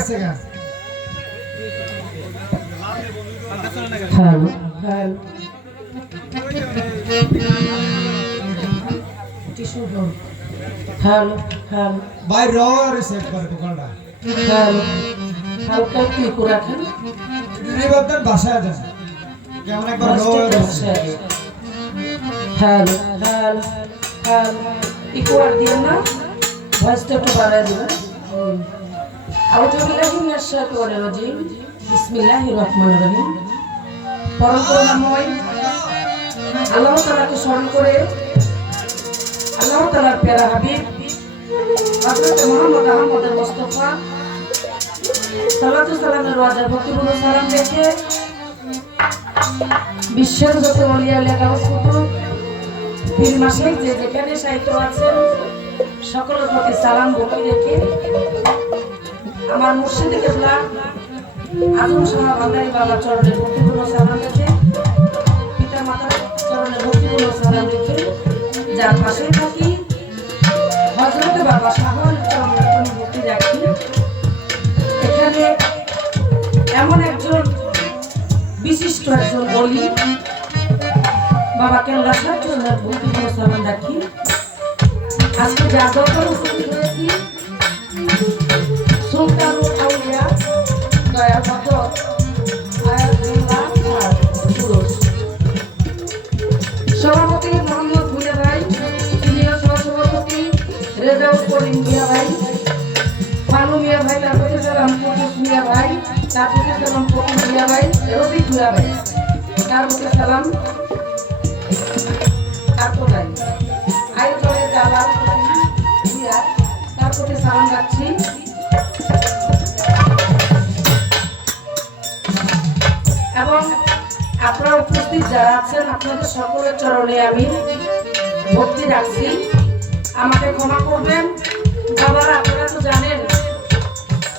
গেছে গা hello hello hello hello ভাই র রিসেট করে দোকানটা হ্যালো হালকা একটু ইকো রাখেন রিভাব দেন বাসায় যান কেমন একবার র হ্যালো হ্যালো হ্যালো ইকো আর দিও না ভয়েসটা একটু বাড়ায় দেবেন আউযু বিল্লাহি মিনাশ শাইতানির রাজিম বিসমিল্লাহির রহমানির রহিম পরম করুণাময় আল্লাহ তাআলাকে স্মরণ করে আল্লাহ তাআলার প্যারা হাবিব হযরত মুহাম্মদ আহমদ মুস্তাফা সাল্লাল্লাহু সাল্লামের ওয়াজা ভক্তিপূর্ণ সালাম রেখে বিশ্বের যত ওলিয়া লেখা কুতুব পীর মাশাইখ যে যেখানে সাহিত্য আছেন সকলের প্রতি সালাম ভক্তি রেখে আমার মুর্শিদ কেবলা আজম শাহ ভান্ডারী বাবা চরণে ভক্তিপূর্ণ সালাম রেখে পিতা মাতার চরণে ভক্তিপূর্ণ সালাম রেখে যার পাশে থাকি হযরত বাবা শাহর চরণে ভক্তি রাখি এখানে এমন একজন বিশিষ্ট একজন বলি বাবা কেল্লা শাহ চরণে ভক্তিপূর্ণ সালাম রাখি আজকে যা দরকার উপস্থিত হয়েছি সুলতানুল আউলিয়া দয়া বদর আয়াতুল্লাহ পুরুষ সভাপতি মোহাম্মদ ভুলে ভাই সিনিয়র সহসভাপতি রেজাউল করিম মিয়া ভাই ফানু মিয়া ভাই তারপরে সালাম কুতুস মিয়া ভাই তারপরে সালাম কুতুস মিয়া ভাই রফিক মিয়া ভাই তারপরে সালাম তারপরে আয়োজনের জালাল মিয়া তারপরে সালাম রাখছি এবং আপনারা উপস্থিত যারা আছেন আপনাদের সকলের চরণে আমি ভক্তি রাখছি আমাকে ক্ষমা করবেন আবার আপনারা তো জানেন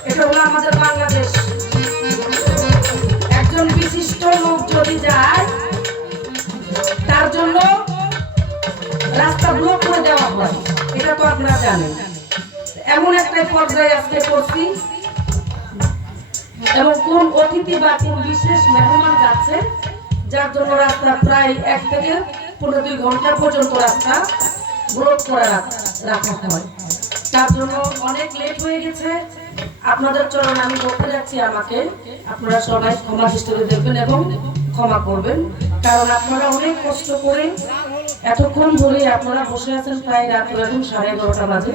এটা হলো আমাদের বাংলাদেশ একজন বিশিষ্ট লোক যদি যায় তার জন্য রাস্তা ব্লক করে দেওয়া হয় এটা তো আপনারা জানেন এমন একটা পর্যায়ে আজকে করছি এবং কোন অতিথি বা কোন বিশেষ মেহমান যাচ্ছে যার জন্য রাস্তা প্রায় 1 থেকে 15-2 ঘন্টা পর্যন্ত রাস্তা ব্লক করে রাখা হয় তার জন্য অনেক লেট হয়ে গেছে আপনাদের চরণে আমি বলতে যাচ্ছি আমাকে আপনারা সবাই ক্ষমা দৃষ্টিতে দেখবেন এবং ক্ষমা করবেন কারণ আপনারা অনেক কষ্ট করে এতক্ষণ ধরে আপনারা বসে আছেন প্রায় রাত এখন 11:30 বাজে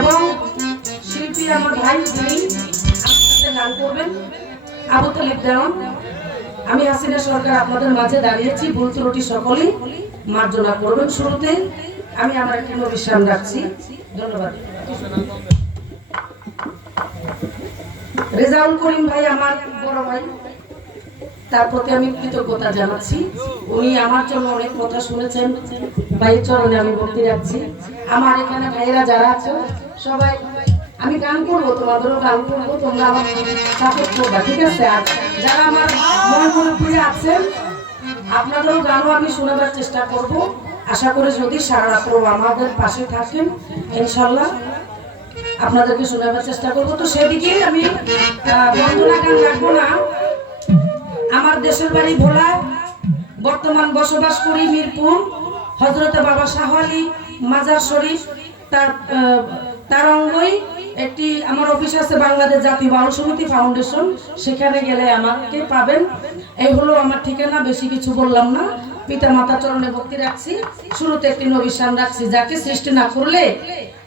এবং শিল্পী আমার ভাই যিনি আমার সাথে গান করবেন আবু তালিব দেওয়ান আমি হাসিনা সরকার আপনাদের মাঝে দাঁড়িয়েছি ভুল ত্রুটি সকলেই মার্জনা করবেন শুরুতে আমি আমার একটি বিশ্রাম রাখছি ধন্যবাদ রেজাউল করিম ভাই আমার বড় ভাই তার প্রতি আমি কৃতজ্ঞতা জানাচ্ছি উনি আমার জন্য অনেক কথা শুনেছেন ভাইয়ের চরণে আমি ভক্তি রাখছি আমার এখানে ভাইয়েরা যারা আছে সবাই আমি গান করবো তোমাদেরও গান করবো তোমরা আমার সাপোর্ট করবা ঠিক আছে আর যারা আমার মন ঘুরে আছেন আপনাদেরও গানও আমি শোনাবার চেষ্টা করব আশা করি যদি সারা রাত্র আমাদের পাশে থাকেন ইনশাল্লাহ আপনাদেরকে শোনাবার চেষ্টা করব তো সেদিকে আমি বন্দনা গান রাখবো না আমার দেশের বাড়ি ভোলা বর্তমান বসবাস করি মিরপুর হযরতে বাবা শাহ আলী মাজার শরীফ তার অঙ্গই একটি আমার অফিস আছে বাংলাদেশ জাতীয় বাউল সমিতি ফাউন্ডেশন সেখানে গেলে আমাকে পাবেন এই হলো আমার ঠিকানা বেশি কিছু বললাম না পিতা মাতা চরণে ভক্তি রাখছি শুরুতে একটি নবী শান রাখছি যাকে সৃষ্টি না করলে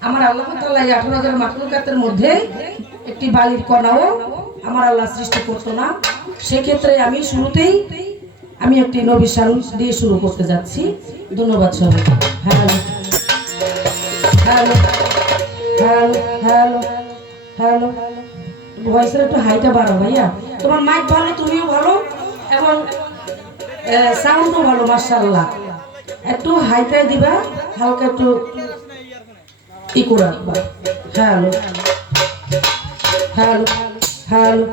আমার আল্লাহ তাআলা 18,000 মাখলুকাতের মধ্যে একটি বালির কণাও আমার আল্লাহ সৃষ্টি করতো না সেক্ষেত্রে আমি শুরুতেই আমি একটি নবী শান দিয়ে শুরু করতে যাচ্ছি ধন্যবাদ সবাই hello hello hello hello hello ভয়েসের একটু হাইটা বাড়ো ভাইয়া তোমার মাইক ভালো তুমিও ভালো এবং সাউন্ডও ভালো মাশাআল্লাহ একটু হাইটাই দিবা হালকা একটু ইকো রাখবা হ্যালো হ্যালো হ্যালো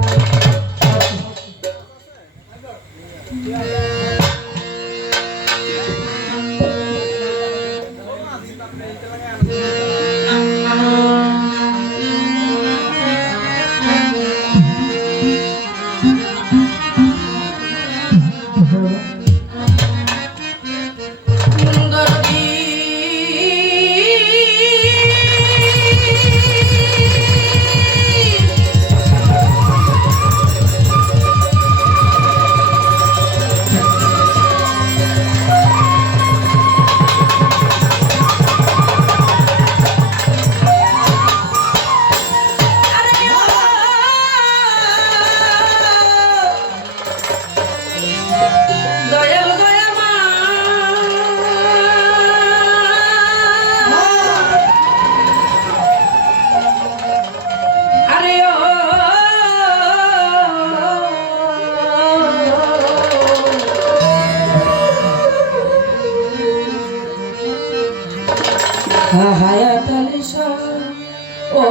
হায়াত আলী শাহ ও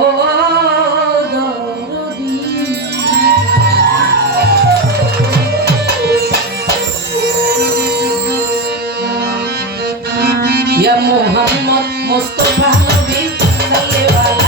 দরদি ইয়া মুহাম্মদ মুস্তাফা নবী সাল্লাল্লাহু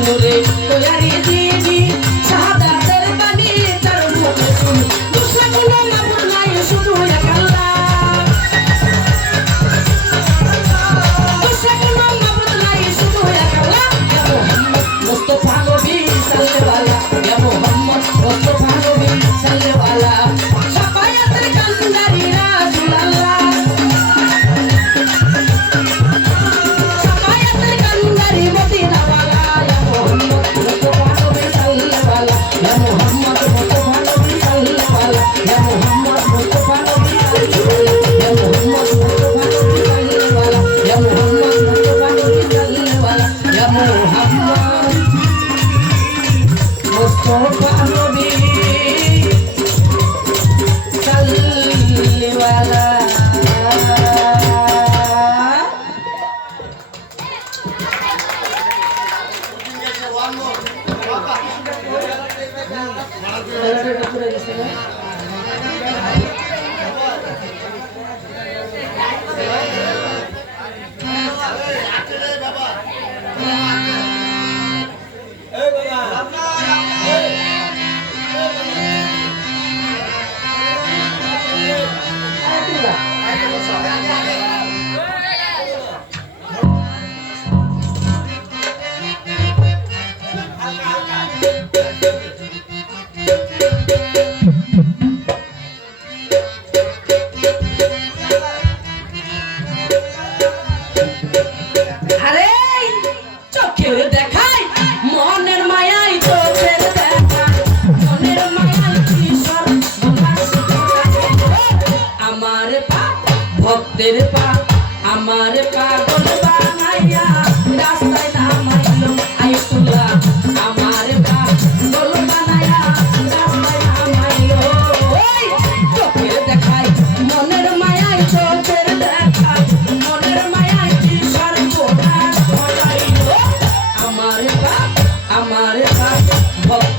নূরে তোয়ারি দিবি শাহাদাতের বাণী তার মুখে শুনি দুসরা কোনো মাবুদ নাই শুধু এক আল্লাহ দুসরা কোনো মাবুদ নাই শুধু এক আল্লাহ ইয়া মুহাম্মদ মুস্তাফা নবী সাল্লাল্লাহু ইয়া মুহাম্মদ মুস্তাফা নবী সাল্লাল্লাহু শাফায়াতের কান্দারি রাসূলুল্লাহ শাফায়াতের কান্দারি মদিনা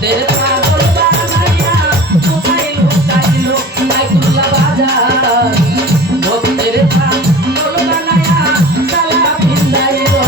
ভক্তের পাগল বানাইয়া কোথায় লুকাইলো আইতুল্লাহ বাজার ভক্তের পাগল বানাইয়া সালা পিন্দাইলো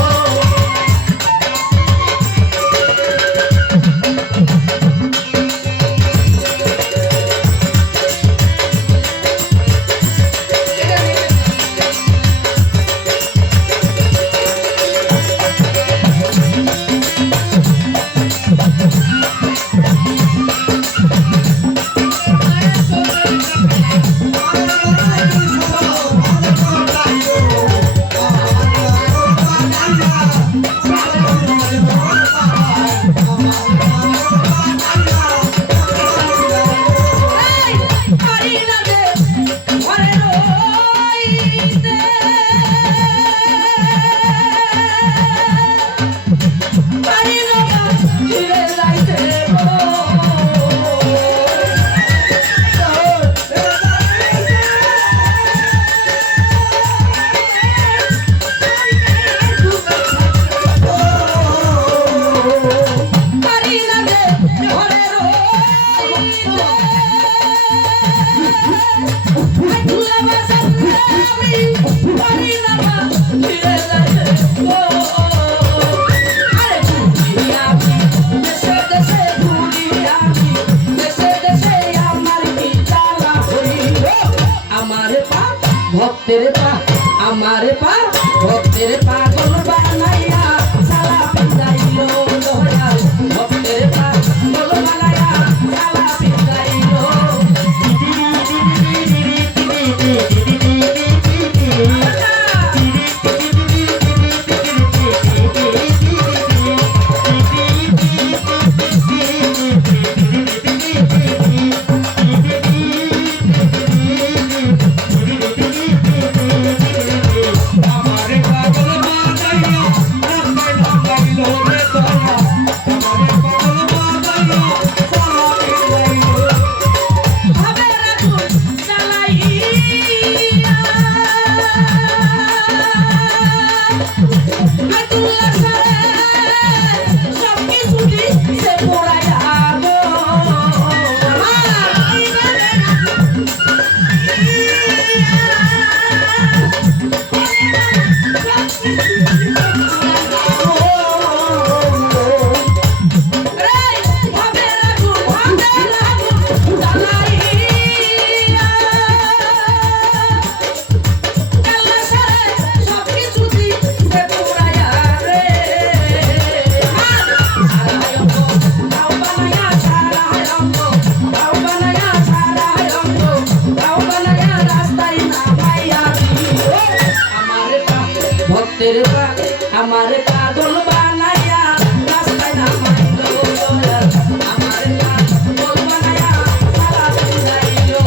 আমার পা ভক্তের পাগল বানাইয়া সালা পিন্দাইলো দয়াল ভক্তের পাগল বানাইয়া সালা পিন্দাইলো আমার পাগল বানাইয়া রাস্তায় নামাইলো আমার পাগল বানাইয়া সালা পিন্দাইলো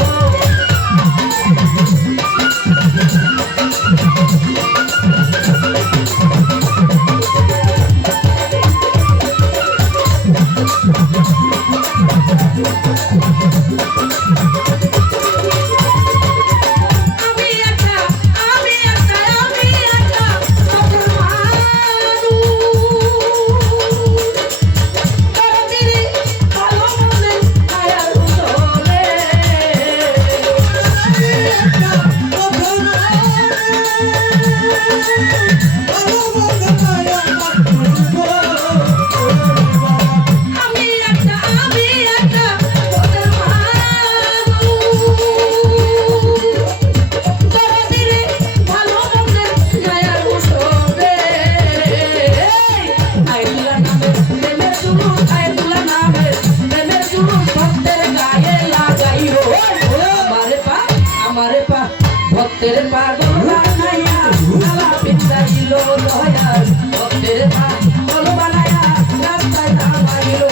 ভক্তের পাগল বানাইয়া সালা পিন্দাইলো দয়াল ভক্তের পাগল বানাইয়া রাস্তায় নামাইলো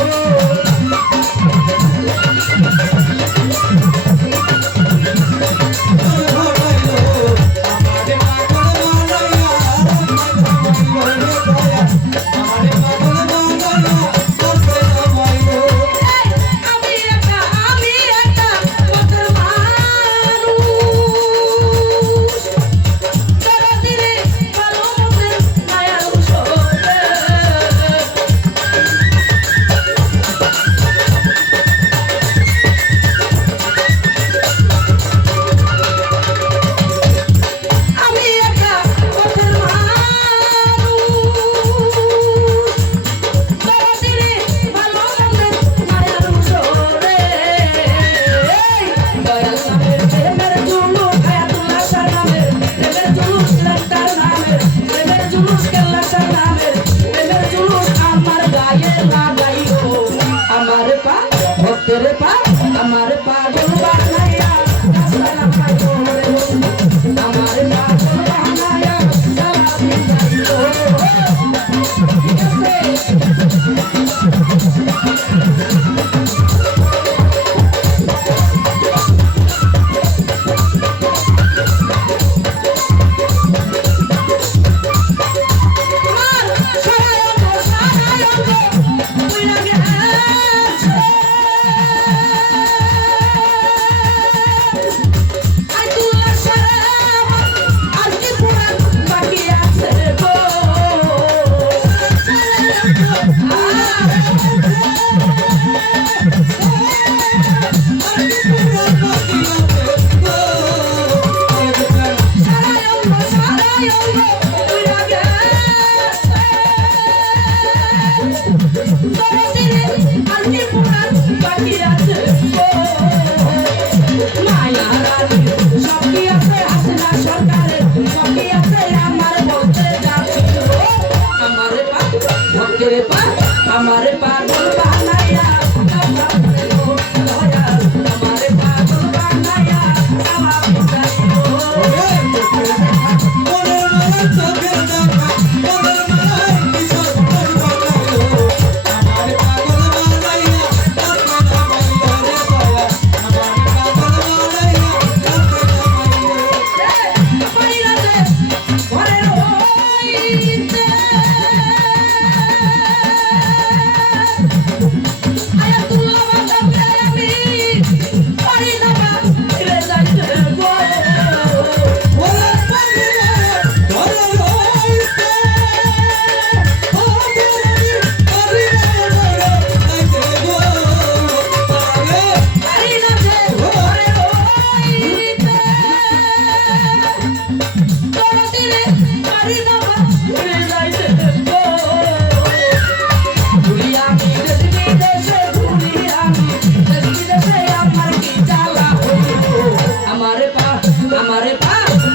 আমার পাগল বানাইয়া ভক্তের পা আমারে পাগল বানাইয়া কাবা পিটাইলো দয়াল আমারে পাগল বানাইয়া কাবা পিটাইলো মনের মালা চোখের দেখা মনের মালায় কিশোর মন বানাইলো আমার পাগল বানাইয়া কাঁদতে নামাইলো রে দয়া আমার পাগল বানাইয়া কাঁদতে নামাইলো পাইলাতে ঘরে রইতে আয়াতুল্লাহ বান্দা আমি পারি না ফিরে যাইতে গো ওরে পাগলে ধরে রইতে ওরে পারি না নাইতে গো পাগলে পাইলাতে ঘরে রইতে তোরদিনে পারি না ফিরে যাইতে গো ঘুরি আমি দেশ বিদেশে ঘুরি আমি দেশ বিদেশে আমার কি জ্বালা হইলো আমারে পা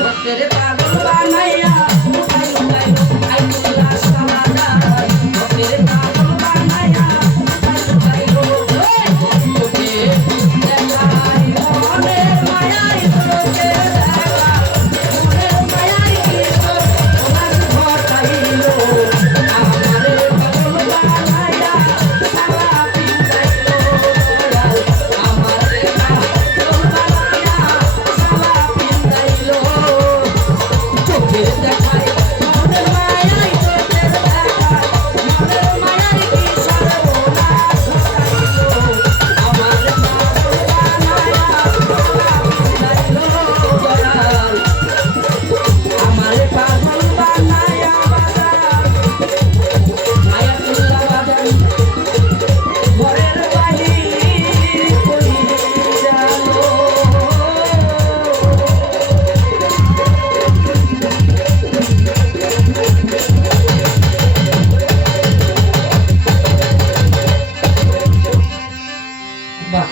ভক্তের পাগল বানাইয়া উঠাই উঠাইলো আইতুল্লাহ সামাদার ভক্তের পাগল বানাইয়া উঠাই উঠাইলো তোকে দেখাই মনের মায়াই তোকে দেখা মনের মায়াই কিছু তোমার ঘটাইলো আমারে পাগল বানাইয়া সারা পিটাইলো আমারে পাগল বানাইয়া সারা পিটাইলো তোকে দেখাই মনের মায়াই তোকে দেখা মনের মায়াই কি সর্বনাশ ঘটাইলো আমারে পাগল বানাইয়া সারা পিটাইলো দয়াল আমারে পাগল বানাইয়া বাজার আয়াতুল্লাহ বাজার ঘরের বাহির কইরা গেলো বাহ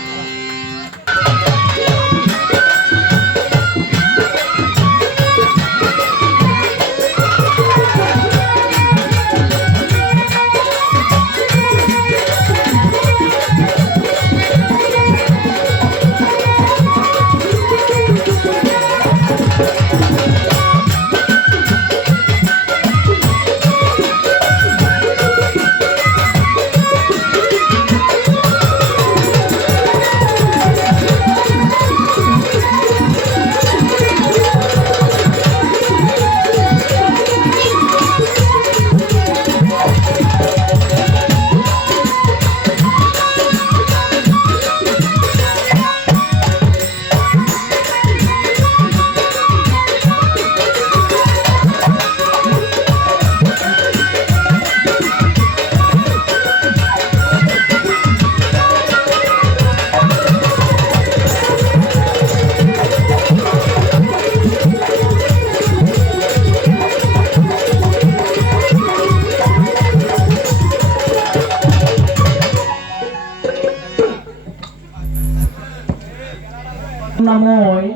নাময়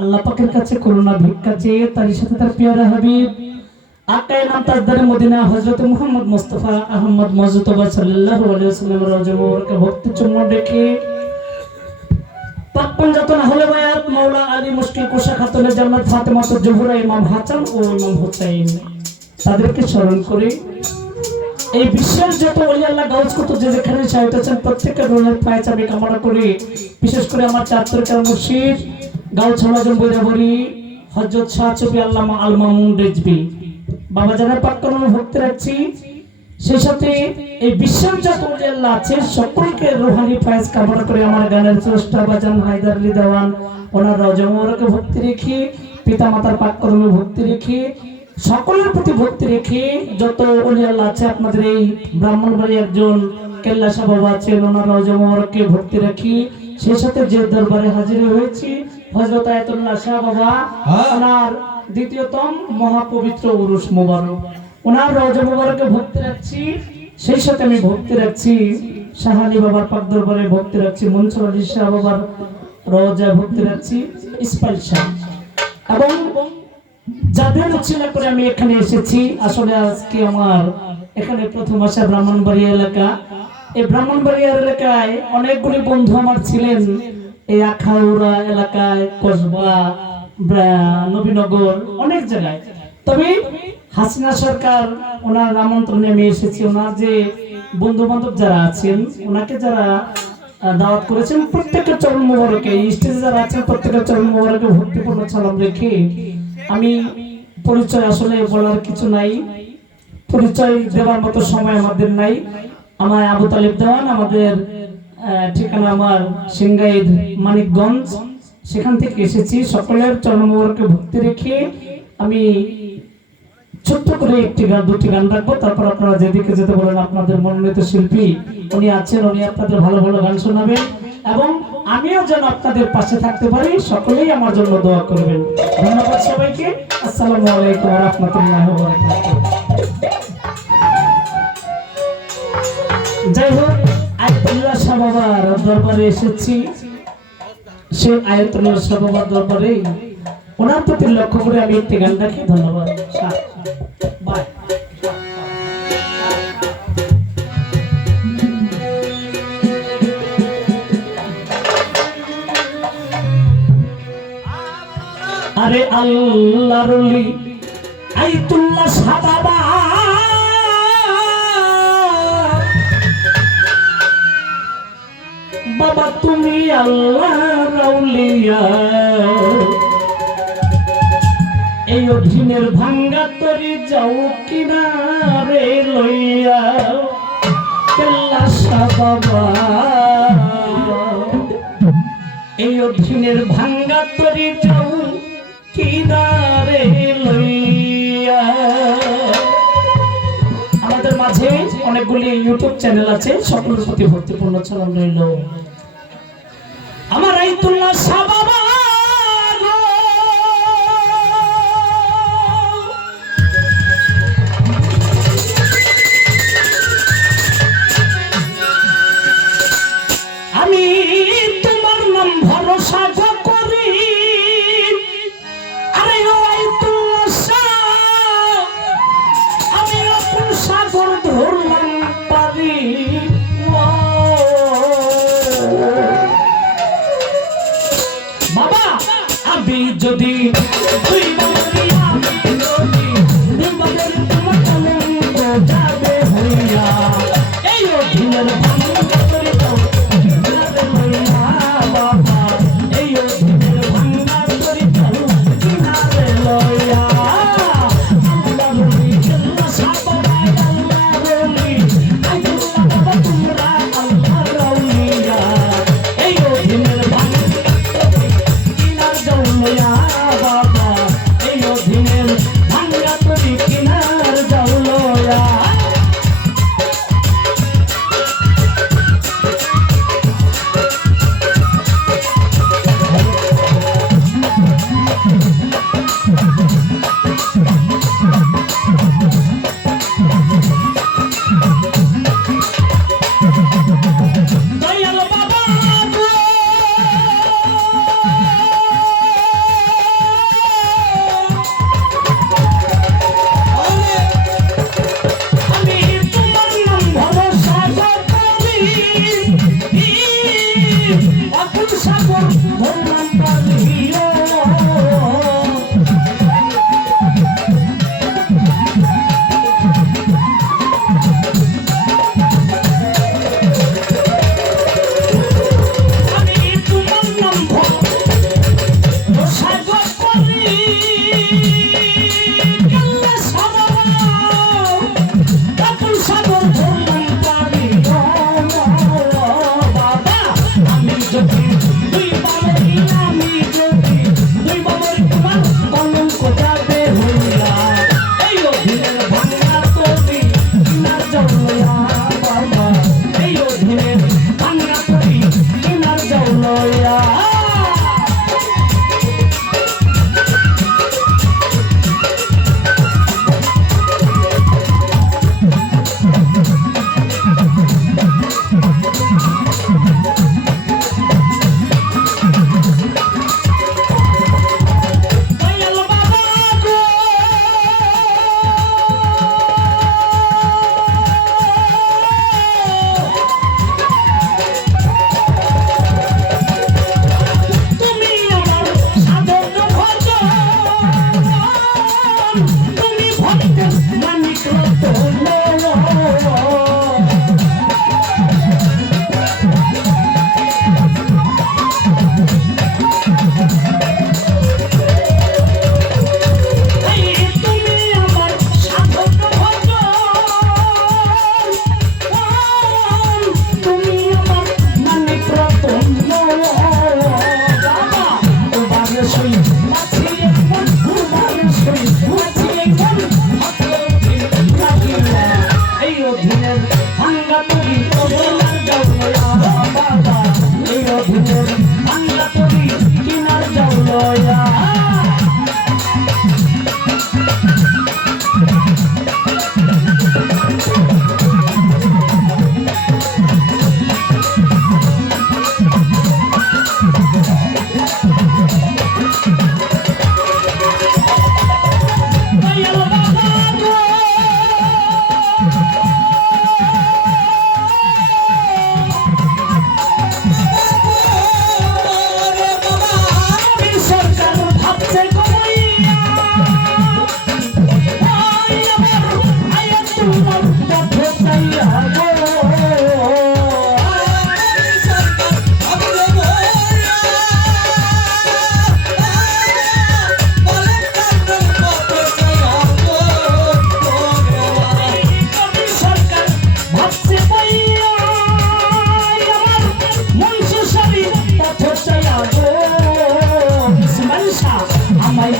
আল্লাহ পাকের কাছে করুণা ভিক্ষা চেয়ে তার সাথে তার পেয়ারা হাবিব আকায়ে নাম তাজদারে মদিনা হযরত মুহাম্মদ মুস্তাফা আহমদ মুজতবা সাল্লাল্লাহু আলাইহি ওয়াসাল্লামের রজবরকে ভক্তি চুম্বন রেখে পাক পঞ্জাতন আহলে বায়াত মাওলা আলী মুশকিল কুশা খাতুনে জান্নাত ফাতেমা জোহরা ইমাম হাসান ও ইমাম হুসাইন তাদেরকে স্মরণ করে এই বিশ্বের যত ওলি আল্লাহ গাউজ কত যে যেখানে শায়িত আছেন প্রত্যেকের রুহের পায়ে চাবি কামনা করি বিশেষ করে আমার চারতরকার মুর্শিদ গাউজ সমাজন বৈরাবরী হযরত শাহ চফি আল্লামা আল মামুন রিজভী বাবা জানের পাক করুন ভক্তি রাখছি সেই সাথে এই বিশ্বের যত ওলি আল্লাহ আছে সকলকে রুহানি ফায়েজ কামনা করে আমার গানের স্রষ্টা বাজান হায়দার আলী দেওয়ান ওনার রওজা মোবারকে ভক্তি রেখে পিতা মাতার পাক করুন ভক্তি রেখে সকলের প্রতি ভক্তি রেখে যত ওলি আল্লাহ আছে আপনাদের এই ব্রাহ্মণবাড়ি একজন কেল্লা শাহ বাবা আছেন ওনার রওজা মোবারককে ভক্তি রাখি সেই সাথে যে দরবারে হাজির হয়েছি হযরত আয়াতুল্লাহ শাহ বাবা ওনার দ্বিতীয়তম মহাপবিত্র উরুস মোবারক ওনার রওজা মোবারকে ভক্তি রাখছি সেই সাথে আমি ভক্তি রাখছি শাহ আলী বাবার পাক দরবারে ভক্তি রাখছি মনসুর আলী শাহ বাবার রওজা ভক্তি রাখছি ইসমাইল শাহ এবং যাদের উচ্চারণ করে আমি এখানে এসেছি আসলে আজকে আমার এখানে প্রথম আসা ব্রাহ্মণবাড়িয়া এলাকা। এই ব্রাহ্মণবাড়িয়া এলাকায় অনেকগুলি বন্ধু আমার ছিলেন, এই আখাউড়া এলাকায়, কসবা, নবীনগর, অনেক জায়গায়। তবে হাসিনা সরকার ওনার আমন্ত্রণে আমি এসেছি। ওনার যে বন্ধু বান্ধব যারা আছেন, ওনাকে যারা দাওয়াত করেছেন, প্রত্যেকের চরণ মোবারকে, স্টেজে যারা আছেন প্রত্যেকের চরণ মোবারকে ভক্তিপূর্ণ সালাম রেখে আমি পরিচয় আসলে বলার কিছু নাই, পরিচয় দেওয়ার মতো সময় আমাদের নাই। আমার আবু তালিব দেওয়ান, আমাদের ঠিকানা আমার সিংগাইর মানিকগঞ্জ, সেখান থেকে এসেছি। সকলের চরণ মোবারকে ভক্তি রেখে আমি ছোট্ট করে একটি গান, দুটি গান রাখবো। তারপর আপনারা যেদিকে যেতে বলেন, আপনাদের মনোনীত শিল্পী উনি আছেন, উনি আপনাদের ভালো ভালো গান শোনাবেন এবং আমিও যেন আপনাদের পাশে থাকতে পারি। সকলেই আমার জন্য দোয়া করবেন। ধন্যবাদ সবাইকে। আসসালামু আলাইকুম ওয়া রাহমাতুল্লাহি ওয়া বারাকাতুহু। যাই হোক, আয়াতুল্লাহ শাহ বাবার দরবারে এসেছি। সেই আয়াতুল্লাহ শাহ বাবার দরবারে ওনার প্রতি লক্ষ্য করে আমি একটি গান রাখি। ধন্যবাদ। বাই। আরে আল্লাহর ওলি আয়াতুল্লাহ শাহ বাবা, বাবা তুমি আল্লাহর আউলিয়া, এই অধীনের ভাঙ্গা তরি যাও কিনারে লইয়া কেল্লা শাহ বাবা, এই অধীনের ভাঙ্গা তরি যাও কিনারে লইয়া। আমাদের মাঝে অনেকগুলি ইউটিউব চ্যানেল আছে, সকলের প্রতি ভক্তিপূর্ণ সালাম রইল। আমার আয়াতুল্লাহ শাহ বাবা আমি তোমার নাম ভরসা করি। আরে ও আয়াতুল্লাহ শাহ, আমি আপন সাগর ধরলাম পারি। অধীনের ভাঙ্গা তরি কিনার যাওয়া বাবা এই অধীনের ভাঙ্গা তরি কিনার যাওয়া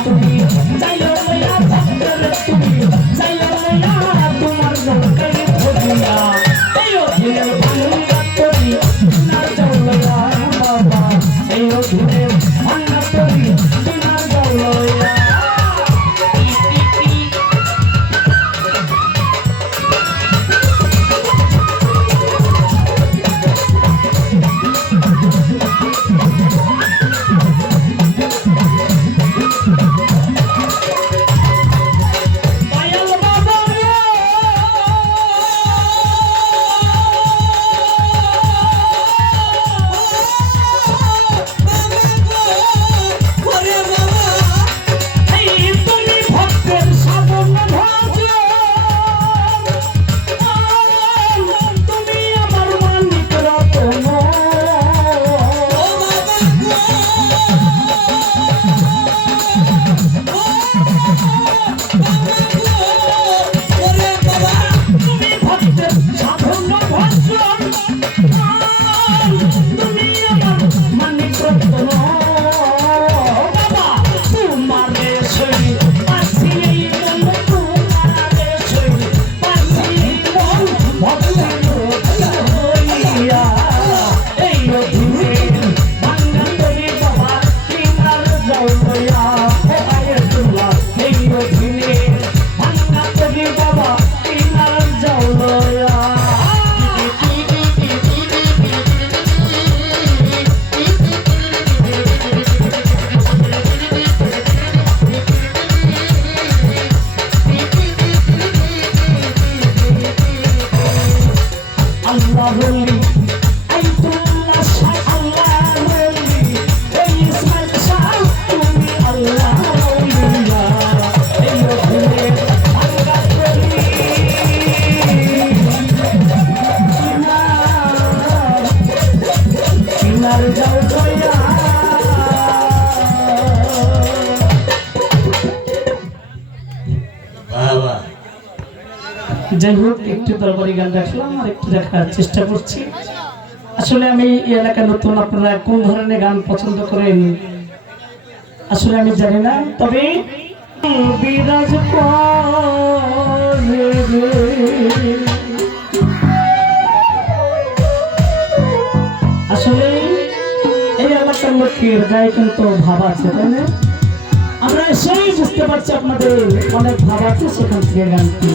তুমি যাইও লইয়া ভক্তের তুমি যাইও লইয়া তোমার নৌকায় ধরিয়া এই অধীনের ভাঙ্গা তরি কিনার যাও লইয়া বাবা এই অধীনের ভাঙ্গা তরি কিনার যাও লইয়া যাই হোক একটু দরবারি গান রাখলাম আর একটু দেখার চেষ্টা করছি। আসলে আমি এই এলাকায় নতুন, আপনারা কোন ধরনের গান পছন্দ করেন আসলে আমি জানি না, তবে বিরাজ আসলে এই এলাকার লোকের গায়ে কিন্তু ভাব আছে, তাই না? আমরা সেই বুঝতে পারছি আপনাদের অনেক ভাব আছে, সেখান থেকে গানটি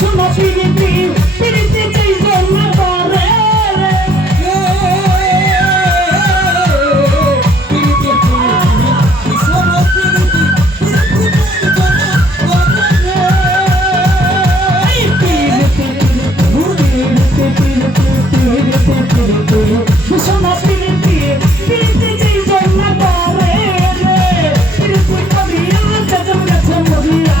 শোনো পিরিতি পিরিতি যেই জন্য করে শোনো পিরিতি পিরিতি যেই জন্য করে পিরিতি করিয়া গজম গেছে মরিয়া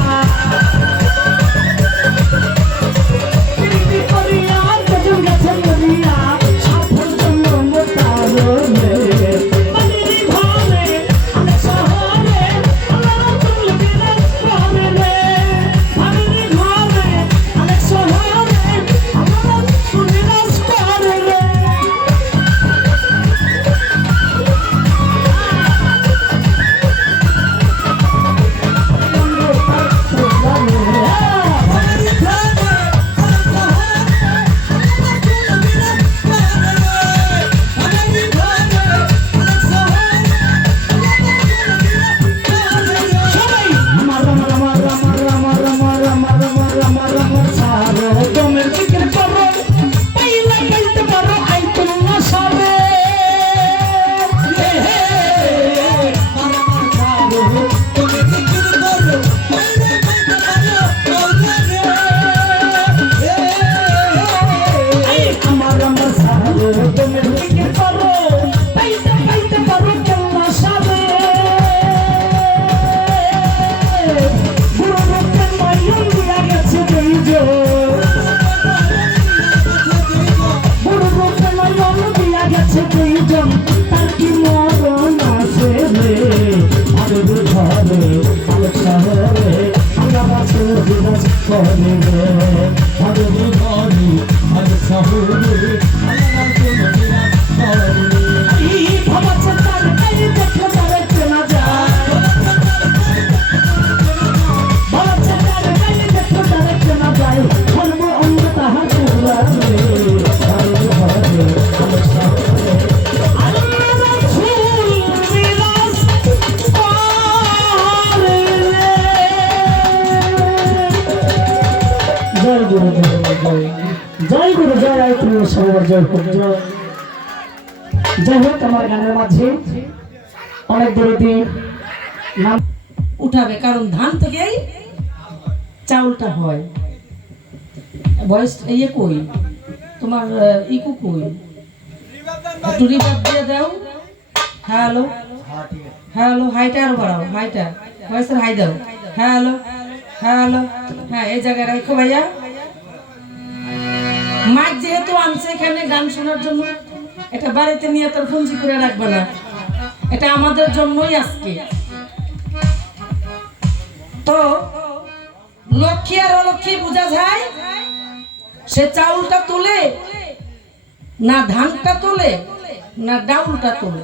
জয় গুরু জয় আই প্রিয় সবার জয় হোক যাই হোক আমার গানের মাঝে অনেক দরদি নাম উঠাবে, কারণ ধান থেকেই চাউলটা হয়। বয়স ইয়ে কই তোমার ইকু কই, একটু রিভাব দিয়ে দাও। হ্যালো হ্যালো, হাইটা আরো বাড়াও, হাইটা ভয়েসের হাই দাও। হ্যালো হ্যালো, হ্যাঁ এই জায়গায় রাখো ভাইয়া। মাইক যেহেতু আনছে এখানে গান শোনার জন্য, এটা বাড়িতে নিয়ে তোর ফোনজি করে রাখবে না, এটা আমাদের জন্যই আজকে। তো লক্ষ্মী আর অলক্ষ্মী বোঝা যায়, সে চাউলটা তোলে না, ধানটা তোলে না, ডাউলটা তোলে।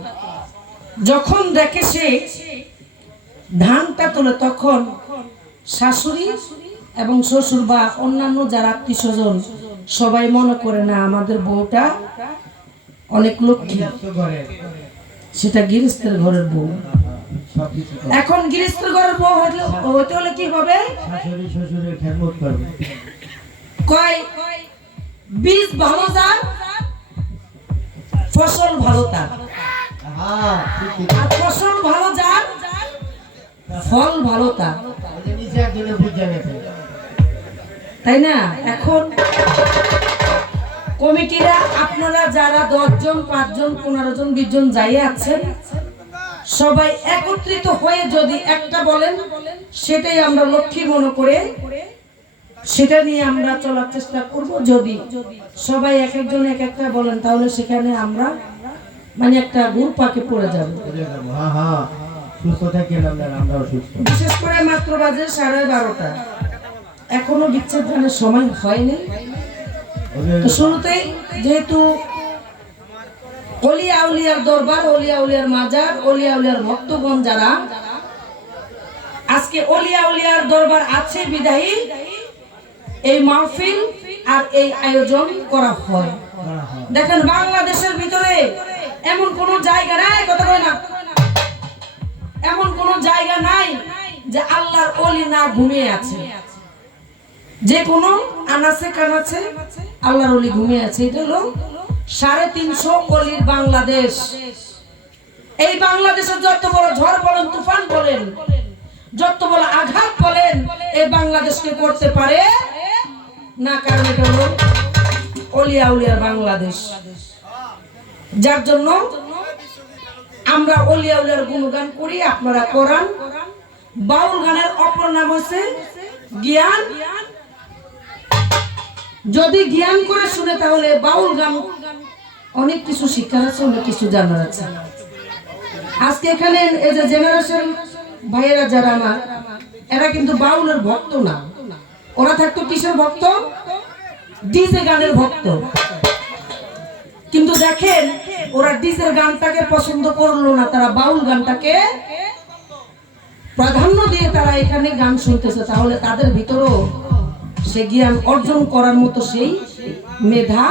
যখন দেখে সে ধানটা তোলে, তখন শাশুড়ি এবং শ্বশুর বা অন্যান্য যারা আত্মীয় স্বজন সবাই মনে করে না আমাদের বউটা অনেক লক্ষ্মী, সেটা গৃহস্থের ঘরের বউ। এখন গৃহস্থের ঘরের বউ হইতে হলে কি হবে? কয় বীজ ভালো যার, ফসল ভালো তার, আর ফসল ভালো যার, ফল ভালো তার, তাই না? এখন কমিটিরা আপনারা যারা 10 জন 5 জন 15 জন 20 জন যাই আছেন, সবাই একত্রিত হয়ে যদি একটা বলেন, সেটাই আমরা লক্ষ্মী মনে করে সেটা নিয়ে আমরা চলার চেষ্টা করব। যদি সবাই এক একজন এক একটা বলেন, তাহলে সেখানে আমরা মানে একটা গ্রুপাকে পড়ে যাব। বিশেষ করে মাত্র বাজে 12:30, এখনো বিচ্ছেদ গানের সময় হয়নি। তো শুরুতেই যেহেতু অলিয়া উলিয়ার দরবার, অলিয়া উলিয়ার মাজার, অলিয়া উলিয়ার ভক্তগণ যারা আজকে অলিয়া উলিয়ার দরবার আছে বিদায়ী এই মাহফিল আর এই আয়োজন করা হয়। দেখেন বাংলাদেশের ভিতরে এমন কোন জায়গা নাই, কথা কয় না, এমন কোন জায়গা নাই যে আল্লাহর ওলি না ঘুমিয়ে আছে। যে কোনো আনাচে কানাচে আল্লাহর ওলি ঘুমিয়ে আছে। এটা হলো 350 অলির বাংলাদেশ। এই বাংলাদেশে যত বড় ঝড় বলেন, তুফান বলেন, যত বড় আঘাত বলেন, এই বাংলাদেশকে করতে পারে না, কারণ এটা হলো অলিয়া উলিয়ার বাংলাদেশ। যার জন্য আমরা অলিয়া উলিয়ার গুণগান করি, আপনারা করান। বাউল গানের অপর নাম হচ্ছে জ্ঞান। যদি জ্ঞান করে শুনে তাহলে বাউল গান অনেক কিছু শিক্ষার আছে, অনেক কিছু জানার আছে। আজকে এখানে এই যে জেনারেশন ভাইয়েরা যারা আমার, এরা কিন্তু বাউলের ভক্ত না। ওরা থাকতো কিসের ভক্ত? ডিজে গানের ভক্ত। কিন্তু দেখেন ওরা ডিজের গানটাকে পছন্দ করলো না, তারা বাউল গানটাকে প্রাধান্য দিয়ে তারা এখানে গান শুনতেছে। তাহলে তাদের ভিতরও সে জ্ঞান অর্জন করার মতো সেই মেধা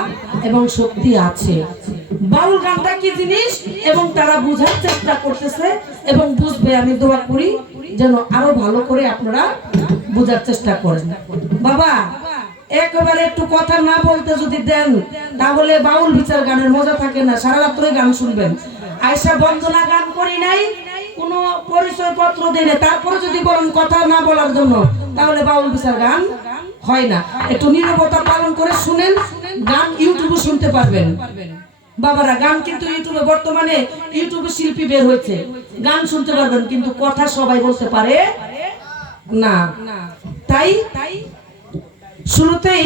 এবং শক্তি আছে। বাউল গানটা কি জিনিস এবং তারা বুঝার চেষ্টা করতেছে এবং বুঝবে। আমি দোয়া করি যেন আরো ভালো করে আপনারা বুঝার চেষ্টা করেন। বাবা একেবারে একটু কথা না বলতে যদি দেন তাহলে বাউল বিচার গানের মজা থাকে না, সারা রাত্রে গান শুনবেন। আয়সা বন্দনা গান করি নাই, কোনো পরিচয় পত্র দেয় না, তারপরে যদি বলেন কথা না বলার জন্য, তাহলে বাউল বিচার গান হয় না। একটু নীরবতা পালন করে শুনেন, গান ইউটিউবে শুনতে পারবেন। বাবারা গান কিন্তু ইউটিউবে বর্তমানে ইউটিউবে শিল্পী বের হয়েছে, গান শুনতে পারবেন, কিন্তু কথা সবাই বলতে পারে না। তাই শুরুতেই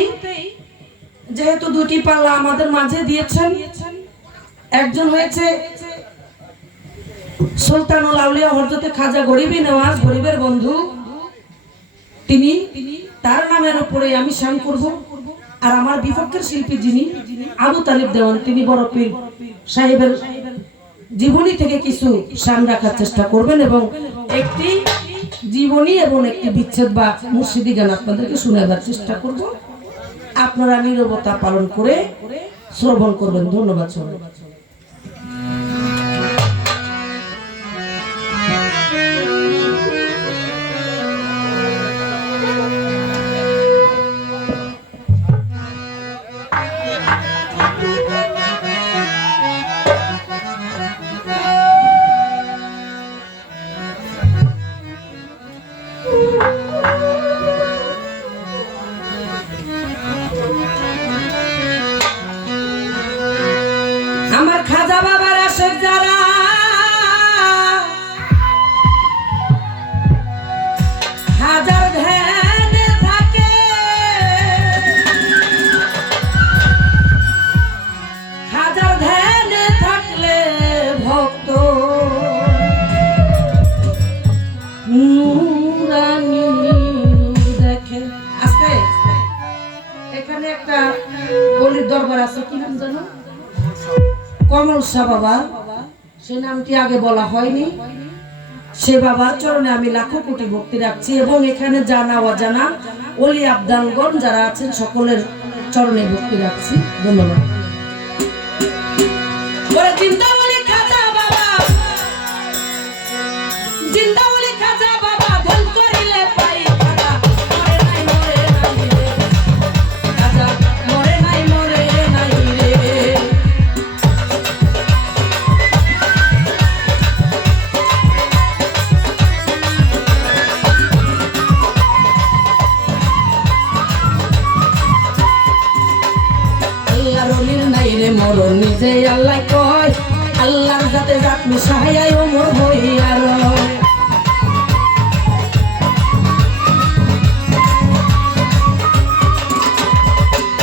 যেহেতু দুটি পাল্লা আমাদের মাঝে দিয়েছেন, একজন হয়েছে সুলতানুল আউলিয়া হযরতে খাজা গরিবী নেওয়াজ, গরিবের বন্ধু। তিনি তার নামের উপরে আমি শান করব। আর আমার বিপক্ষের শিল্পী যিনি আবু তালিব দেওয়ান, তিনি বড় পীর সাহেবের জীবনী থেকে কিছু শান রাখার চেষ্টা করবেন এবং একটি জীবনী এবং একটি বিচ্ছেদ বা মুর্শিদি গান আপনাদেরকে শোনাবার চেষ্টা করব। আপনারা নীরবতা পালন করে শ্রবণ করবেন। ধন্যবাদ সবাই। আমার খাজা বাবার আশেক যারা, হাজার ধ্যানে থাকে, হাজার ধ্যানে থাকলে ভক্ত নুরানি দেখে। আস্তে এখানে একটা বলির দরবার আছে, কি নাম জানো? কমল শাহ বাবা, সে নামটি আগে বলা হয়নি। সে বাবার চরণে আমি লাখো কোটি ভক্তি রাখছি এবং এখানে জানা অজানা ওলি আবদালগণ যারা আছেন সকলের চরণে ভক্তি রাখছি। ধন্যবাদ। জিন্দাওয়ালি খাজা বাবা, জিন্দাওয়ালি খাজা বাবা, ধ্যান করিলে পাই খাজা, মরে নাই মরে নাই রে খাজা, মরে নাই মরে নাই রে। মরণ নিজে আল্লাহ কয়, আল্লাহর যাতে জাত মিশাইয়াই ওমর হইয়া রয়।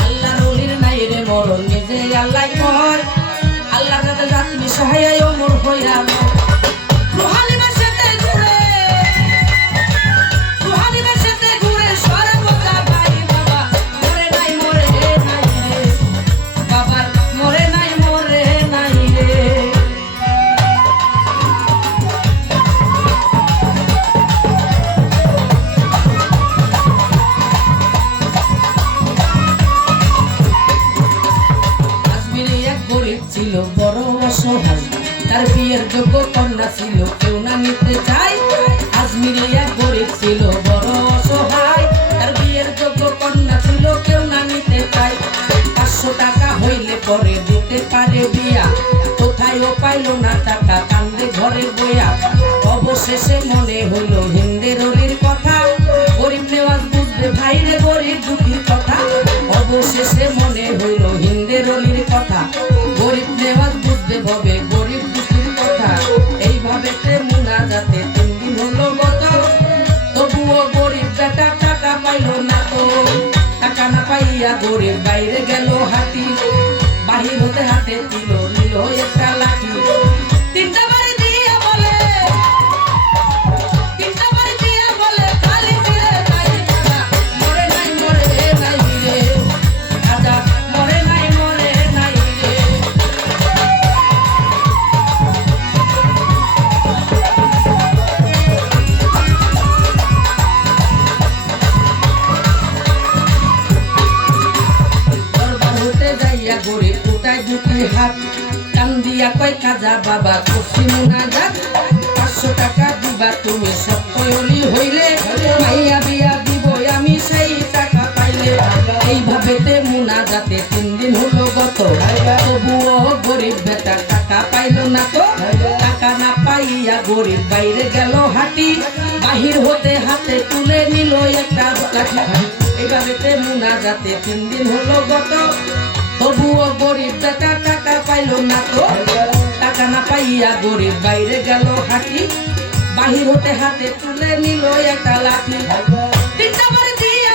আল্লাহর ওলির নাই রে মরণ নিজে আল্লাহ কয়, আল্লাহর যাতে জাত মিশাইয়াই ওমর হইয়া রয়। ছিল বড় অসহায়, তার বিয়ের যোগ্য কন্যা ছিল কেউ না নিতে চায়। আজমিরে এক গরিব ছিল বড় অসহায়, তার বিয়ের যোগ্য কন্যা পাইলো না টাকা কান্দে ঘরে বইয়া অবশেষে মনে হইলো হিন্দের অলির কথা গরিব নেওয়াজ বুঝবে ভাইরে গরিব দুঃখীর কথা অবশেষে মনে হইলো হিন্দের অলির কথা গরিব নেওয়াজ বুঝবে ভবে গরিব দুঃখীর কথা এইভাবে মুনা যাতে 3 দিন হলো গত তবুও গরিব বেটা টাকা পাইলো না তো টাকা না পাইয়া গরিব বাইরে গেল হাতি বাহির হতে হাতে দিল নিল একটা লাঠি তিনটা বাড়ি দিয়া বলে খালি ফিরে যাই দাদা মরে নাই রে দাদা মরে নাই রে দরবার হতে যাইয়া গরিব কোটায় দুটি হাত কান্দিয়া কয় খাজা বাবা করছি মুনাজাত 500 টাকা দিবা তুমি সত্যলি হইলে মাইয়া বিয়া দিব আমি সেই টাকা পাইলে এইভাবে মুনাজাতে 3 দিন হলো গত তবুও গরিব বেটা টাকা পাইলো না তো টাকা না পাইয়া গরিব বাইরে গেল হাতি বাহির হতে হাতে তুলে নিল একটা লাঠি এইভাবে মুনাজাতে 3 দিন হলো গত তবুও গরিব বেটা টাকা পাইলো না তো টাকা না পাইয়া গরিব বাইরে গেল হাতি বাহির হতে হাতে তুলে নিল একটা লাঠি তিনটা বাড়ি দিয়া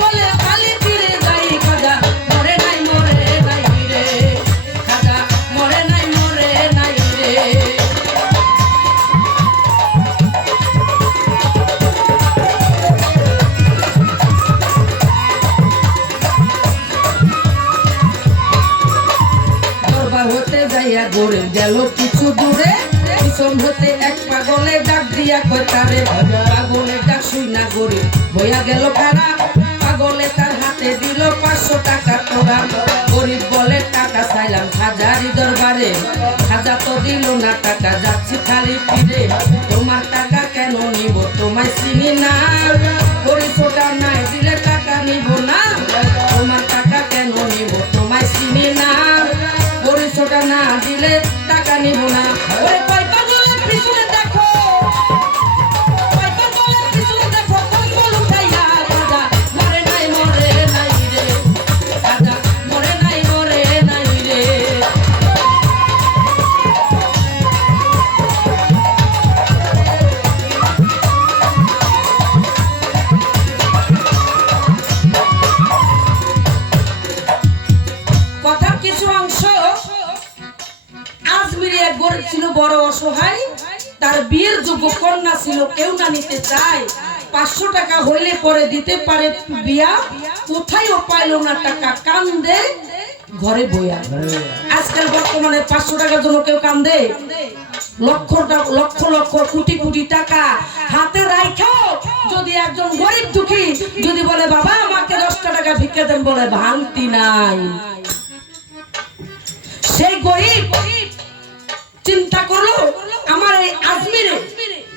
বলে খালি ফিরে যাই খাজা মরে নাই রে খাজা মরে নাই রে হতে যাইয়া গরিব গেল কিছু দূরে পিছন হতে এক পাগলে ডাক দিয়া কয় তারে পাগলের ডাক শুই না গরিব হইয়া গেল খারা পাগলে তার হাতে দিল 500 টাকা তোরা গরিব বলে টাকা চাইলাম খাজারি দরবারে খাজা তো দিল না টাকা যাচ্ছি খালি ফিরে তোমার টাকা কেন নিব তোমায় চিনি না পরিচয়টা নাই দিলে টাকা নিব না তোমার টাকা কেন নিব তোমায় চিনি না পরিচয়টা না দিলে টাকা নিব না ওরে কয় পাগলের পিছনে দেখো কম্বল উঠাইয়া খাজা মরে নাই রে খাজা মরে নাই রে কথার কিছু অংশ আজমিরে এক গরিব ছিল বড় অসহায় তার বিয়ের যোগ্য কন্যা ছিল কেউ না নিতে চায় 500 টাকা হইলে পরে দিতে পারে বিয়া কোথায়ও পাইলো না টাকা কান্দে ঘরে বইয়া আজকাল বর্তমানে 500 টাকার জন্য কেউ কান্দে লক্ষ লক্ষ কোটি কোটি টাকা হাতে রাখো যদি একজন গরিব দুঃখী যদি বলে বাবা আমাকে 10 টাকা ভিক্ষা দেন বলে ভাঙতি নাই সেই গরিব চিন্তা করলো আমার এই আজমিরে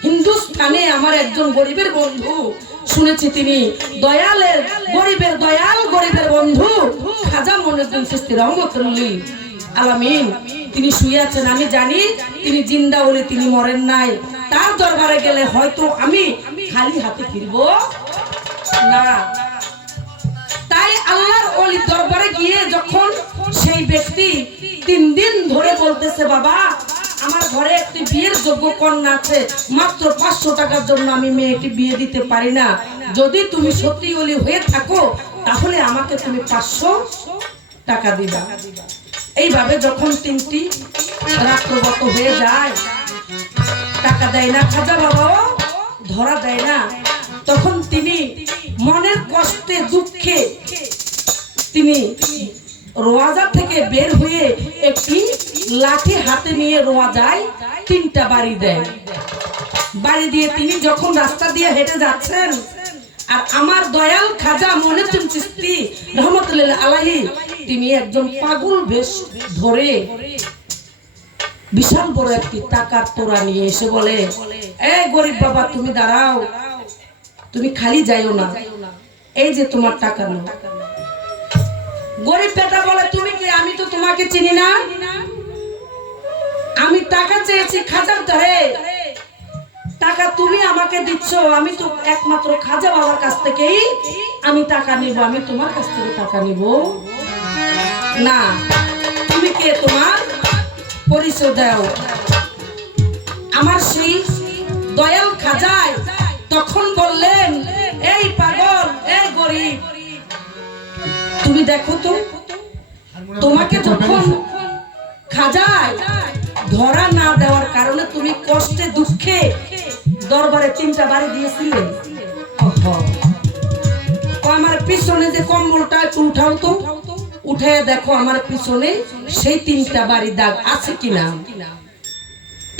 হিন্দুস্তানে আমার একজন গরিবের বন্ধু শুনেছি তিনি দয়ালের গরিবের বন্ধু খাজা মঈনুদ্দিন চিশতি রহমাতুল্লাহি আলামিন তিনি শুয়ে আছেন আমি জানি তিনি জিন্দা বলে তিনি মরেন নাই তার দরবারে গেলে হয়তো আমি খালি হাতে ফিরবো না তাই আল্লাহর ওলি দরবারে গিয়ে যখন সেই ব্যক্তি 3 দিন ধরে বলতেছে বাবা আমার ঘরে একটি বিয়ের যোগ্য কন্যা আছে মাত্র 500 টাকার জন্য আমি মেয়েটি বিয়ে দিতে পারি না যদি তুমি সত্যি ওলি হয়ে থাকো তাহলে আমাকে তুমি 500 টাকা দিবা এইভাবে যখন 3টি রাত্রগত হয়ে যায় টাকা দেয় না খাজা বাবা ধরা দেয় না তখন তিনি মনের কষ্টে দুঃখে তিনি রোয়াজা থেকে বের হয়ে একটি লাঠি হাতে নিয়ে রোয়াজায় 3টা বাড়ি দেয় বাড়ি দিয়ে তিনি যখন রাস্তা দিয়ে হেঁটে যাচ্ছেন আর আমার দয়াল খাজা মঈনুদ্দিন চিশতি রহমাতুল্লাহি আলাইহি তিনি একজন পাগল বেশ ধরে বিশাল বড় একটি টাকার তোড়া নিয়ে এসে বলে এই গরিব বাবা তুমি দাঁড়াও তুমি খালি যাইও না এই যে তোমার টাকা গরিব বেটা বলে তুমি কি, আমি তো তোমাকে চিনি না, আমি টাকা চেয়েছি খাজার ধরে, টাকা তুমি আমাকে দিচ্ছ, আমি তো একমাত্র খাজা বাবার কাছ থেকেই আমি টাকা নিব, আমি তোমার কাছ থেকে টাকা নিব না। তুমি কে, তোমার পরিচয় দাও। আমার সেই দয়াল খাজায় তখন বললেন, এই পাগল, এই গরিব, তুমি দেখো তো, তোমাকে যখন খাজায় ধরা না দেওয়ার কারণে তুমি কষ্টে দুঃখে দরবারে 3টা বাড়ি দিয়েছিলে, আমার পিছনে যে কম্বলটা একটু উঠাও তো, উঠে দেখো আমার পিছনে সেই 3টা বাড়ি দাগ আছে কিনা।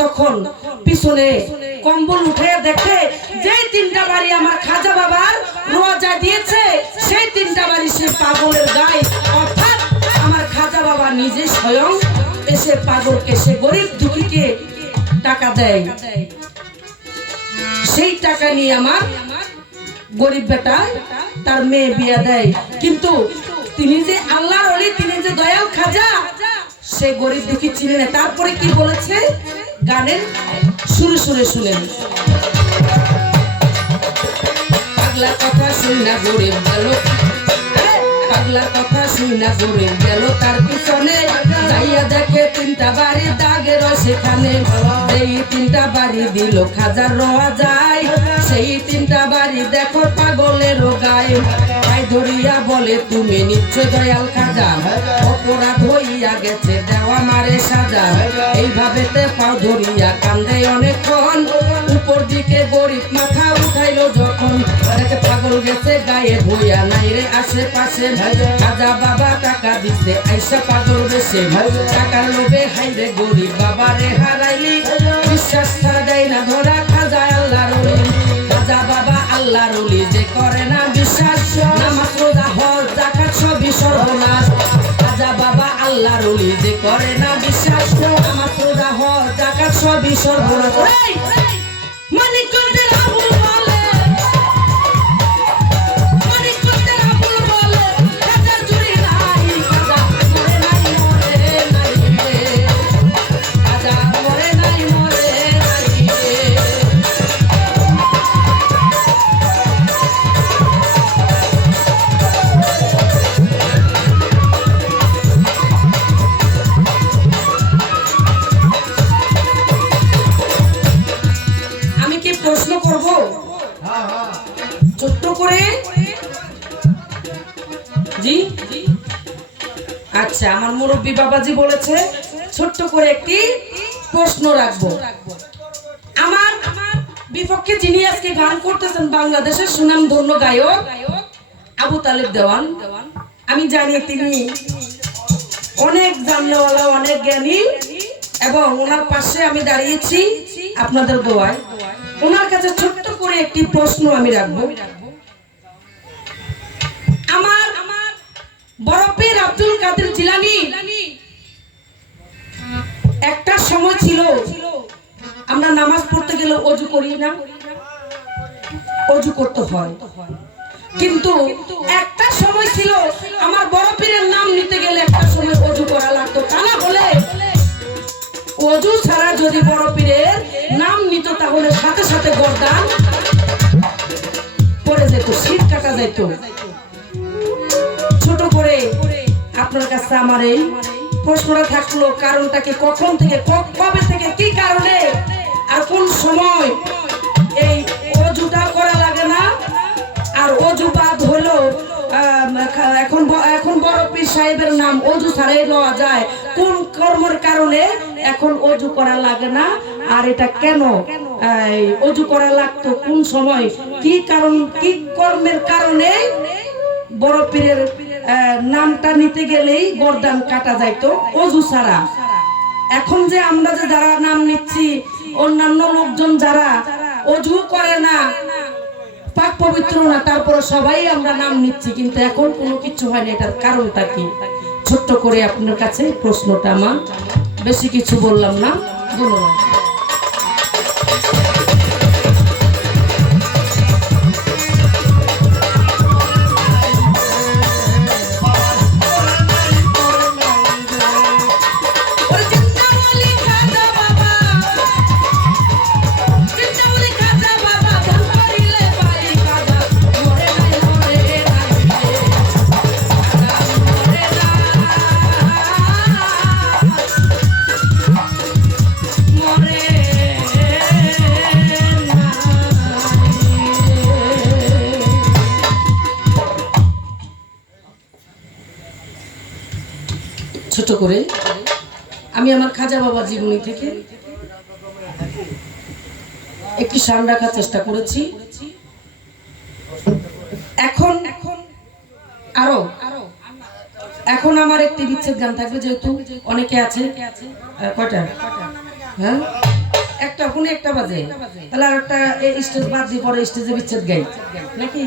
তখন পিছনে কম্বল উঠে দেখে যে 3টা বাড়ি আমার খাজা বাবার রোজা দিয়েছে, সেই 3টা বাড়ি সে পাগলের গায়ে, অর্থাৎ আমার খাজা বাবা নিজে স্বয়ং এসে পাগলকে, সে গরিব দুঃখীকে টাকা দেয়। সেই টাকা নিয়ে আমার গরিব বেটা তার মেয়ে বিয়ে দেয়। কিন্তু তিনি যে আল্লাহর ওলি, তিনি যে দয়াল খাজা, সে গরিব দুঃখী চিনে না। তারপরে কি বলেছে গানের সুরে সুরে শুনেন। পাগলা কথা শুন না গরিব গেল, পাগলা কথা শুন না গরিব গেল তার পিছনে, যাইয়া দেখে 3টা বাড়ি দাগের সেখানে, এই 3টা বাড়ি দিল খাজার রোয়া যায়, সেই 3টা বাড়ি দেখো পাগলের গায়ে। তাই ধরিয়া বলে তুমি নিশ্চয় দয়াল খাজা, অপরাধ হইয়া গেছে দেওয়া মারে সাজা। এইভাবে তে পাও ধরিয়া কান্দে অনেকক্ষণ, উপর দিকে গরিব মাথা উঠাইলো যখন, দেখে পাগল গেছে গায়ে ধুইয়া নাই রে আশেপাশে। খাজা বাবা টাকা দিতে আইসা পাগল বেশে, টাকার লোভে হাইরে গরিব বাবা রে হারাইলি, বিশ্বাস ছাড়া দেয় না ধরা খাজা আল্লাহর ওলি। খাজা বাবা আল্লাহর ওলি যে করে না বিশ্বাস, নামাজ রোজা হজ যাকাত সবই সর্বনাশ। খাজা বাবা আল্লাহর ওলি যে করে না বিশ্বাস, নামাজ রোজা হজ যাকাত সবই সর্বনাশ। মানিকগঞ্জের আবুল বলে, মানিকগঞ্জের আবুল বলে, খাজার জুড়ি নাই, খাজা মরে নাই, মরে নাই রে, খাজা মরে নাই, মরে নাই রে। আমি কি প্রশ্ন করব ছোট্ট করে? জি আচ্ছা, আমার মুরব্বী বাবাজি বলেছে ছোট্ট করে একটি প্রশ্ন রাখবো। আমার বিপক্ষে যিনি আজকে গান করতেছেন, বাংলাদেশের সুনামধন্য গায়ক আবু তালেব দেওয়ান, আমি জানি তিনি অনেক জানলেওয়ালা, অনেক জ্ঞানী, এবং ওনার পাশে আমি দাঁড়িয়েছি আপনাদের দোয়ায়। ওনার কাছে ছোট্ট করে একটি প্রশ্ন আমি রাখবো। আমার বড় পীর আব্দুল কাদের জিলানী একটা সময় ছিল, আমরা নামাজ পড়তে গেলে অজু করি না, অজু করতে হয়, কিন্তু একটা সময় ছিল আমার বড় পীরের নাম নিতে গেলে একটা সময় অজু করা লাগতো। তা না হলে অজু ছাড়া যদি বড় পীরের নাম নিত তাহলে সাথে সাথে গর্দান পড়ে যেত, শীত কাটা যেত। ছোট করে আপনার কাছে আমার এই প্রশ্নটা থাকলো, কারণটা কি, কখন থেকে, কবে থেকে, কি কারণে আর কোন সময় এই অজুটা করা লাগে না? আর অজু বাদ হলো এখন বড় পীর সাহেবের নাম অজু ছাড়াই লওয়া যায়, কোন কর্মের কারণে এখন অজু করা লাগে না? আর এটা কেন অজু করা লাগতো, কোন সময়, কি কারণ, কি কর্মের কারণে বড় পীরের নামটা নিতে গেলেই গর্দান কাটা যাইতো অজু ছাড়া? এখন যে আমরা যে যারা নাম নিচ্ছি, অন্যান্য লোকজন যারা অজু করে না, পাক পবিত্র না, তারপরে সবাই আমরা নাম নিচ্ছি, কিন্তু এখন কোনো কিছু হয়নি। এটার কারণটা কি? ছোট্ট করে আপনার কাছে প্রশ্নটা আমার, বেশি কিছু বললাম না। ধন্যবাদ। ছোট করে আমি আমার খাজা বাবা জীবনী থেকে একটি শান রাখার চেষ্টা করেছি। এখন এখন আমার একটি বিচ্ছেদ গান থাকবে, যেহেতু অনেকে আছে। কয়টা? হ্যাঁ, একটা ফোনে একটা বাজে, তাহলে আর একটা স্টেজ বাদ দিয়ে পরে স্টেজে বিচ্ছেদ গাই নাকি?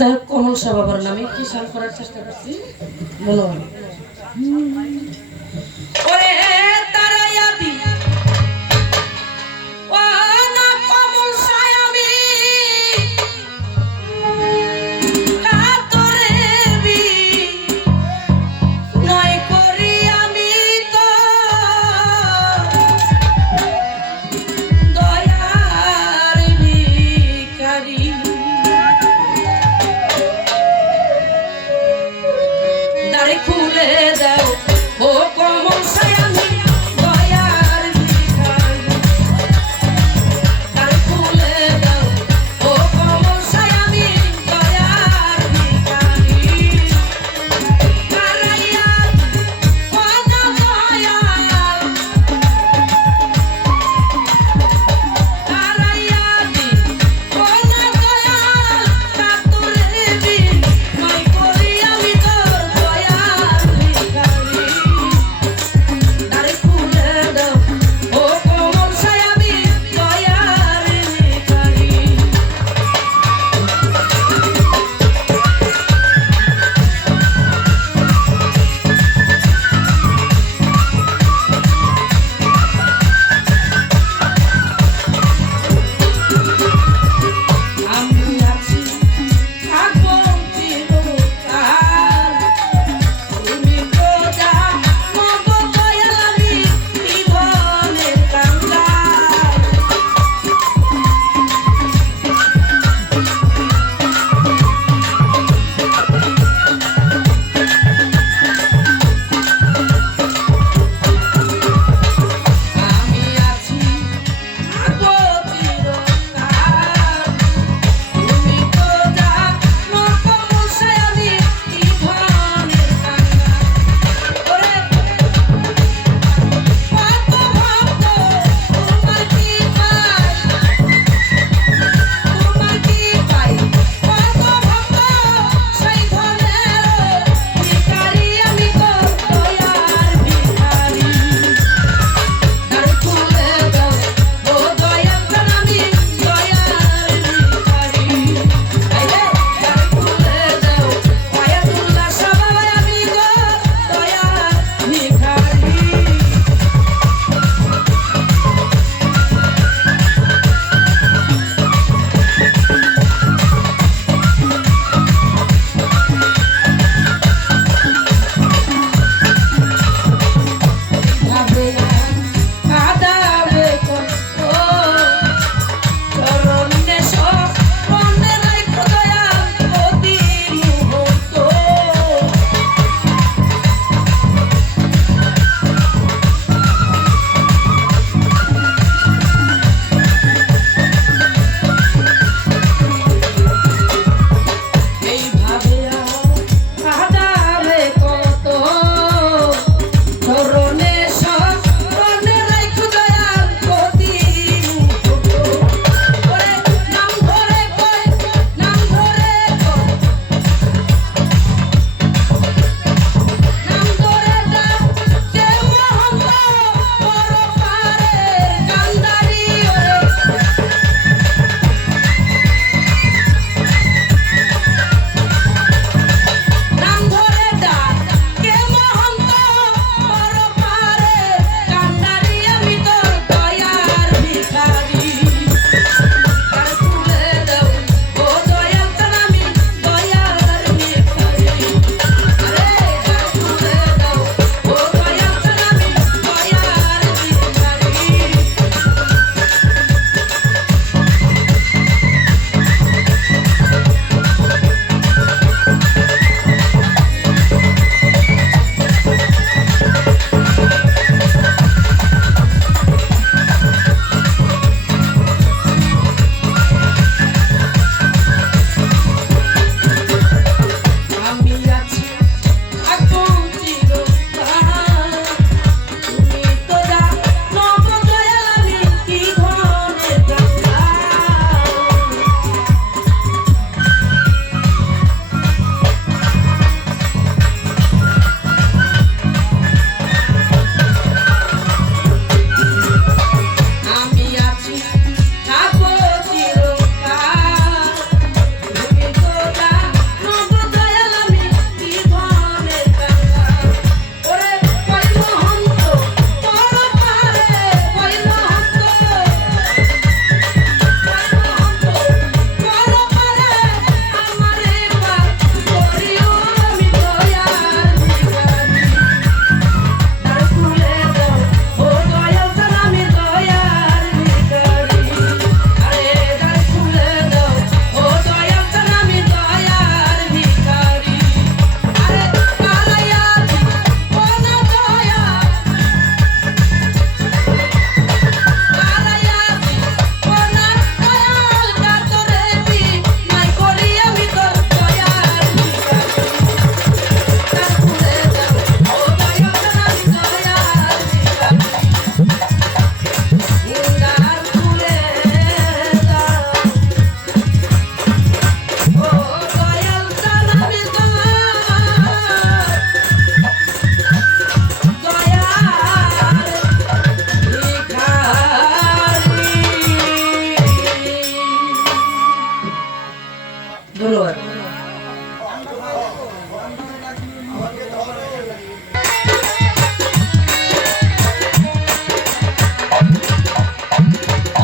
যাই হোক, কমল শাহ বাবার নামে একটি শান করার চেষ্টা করছি। ধন্যবাদ। ওরে তারায়াদি ও না কমল শাহ আমি কাতরে বি নয় করি আমি তো দয়ার ভিখারি। খুলে দাও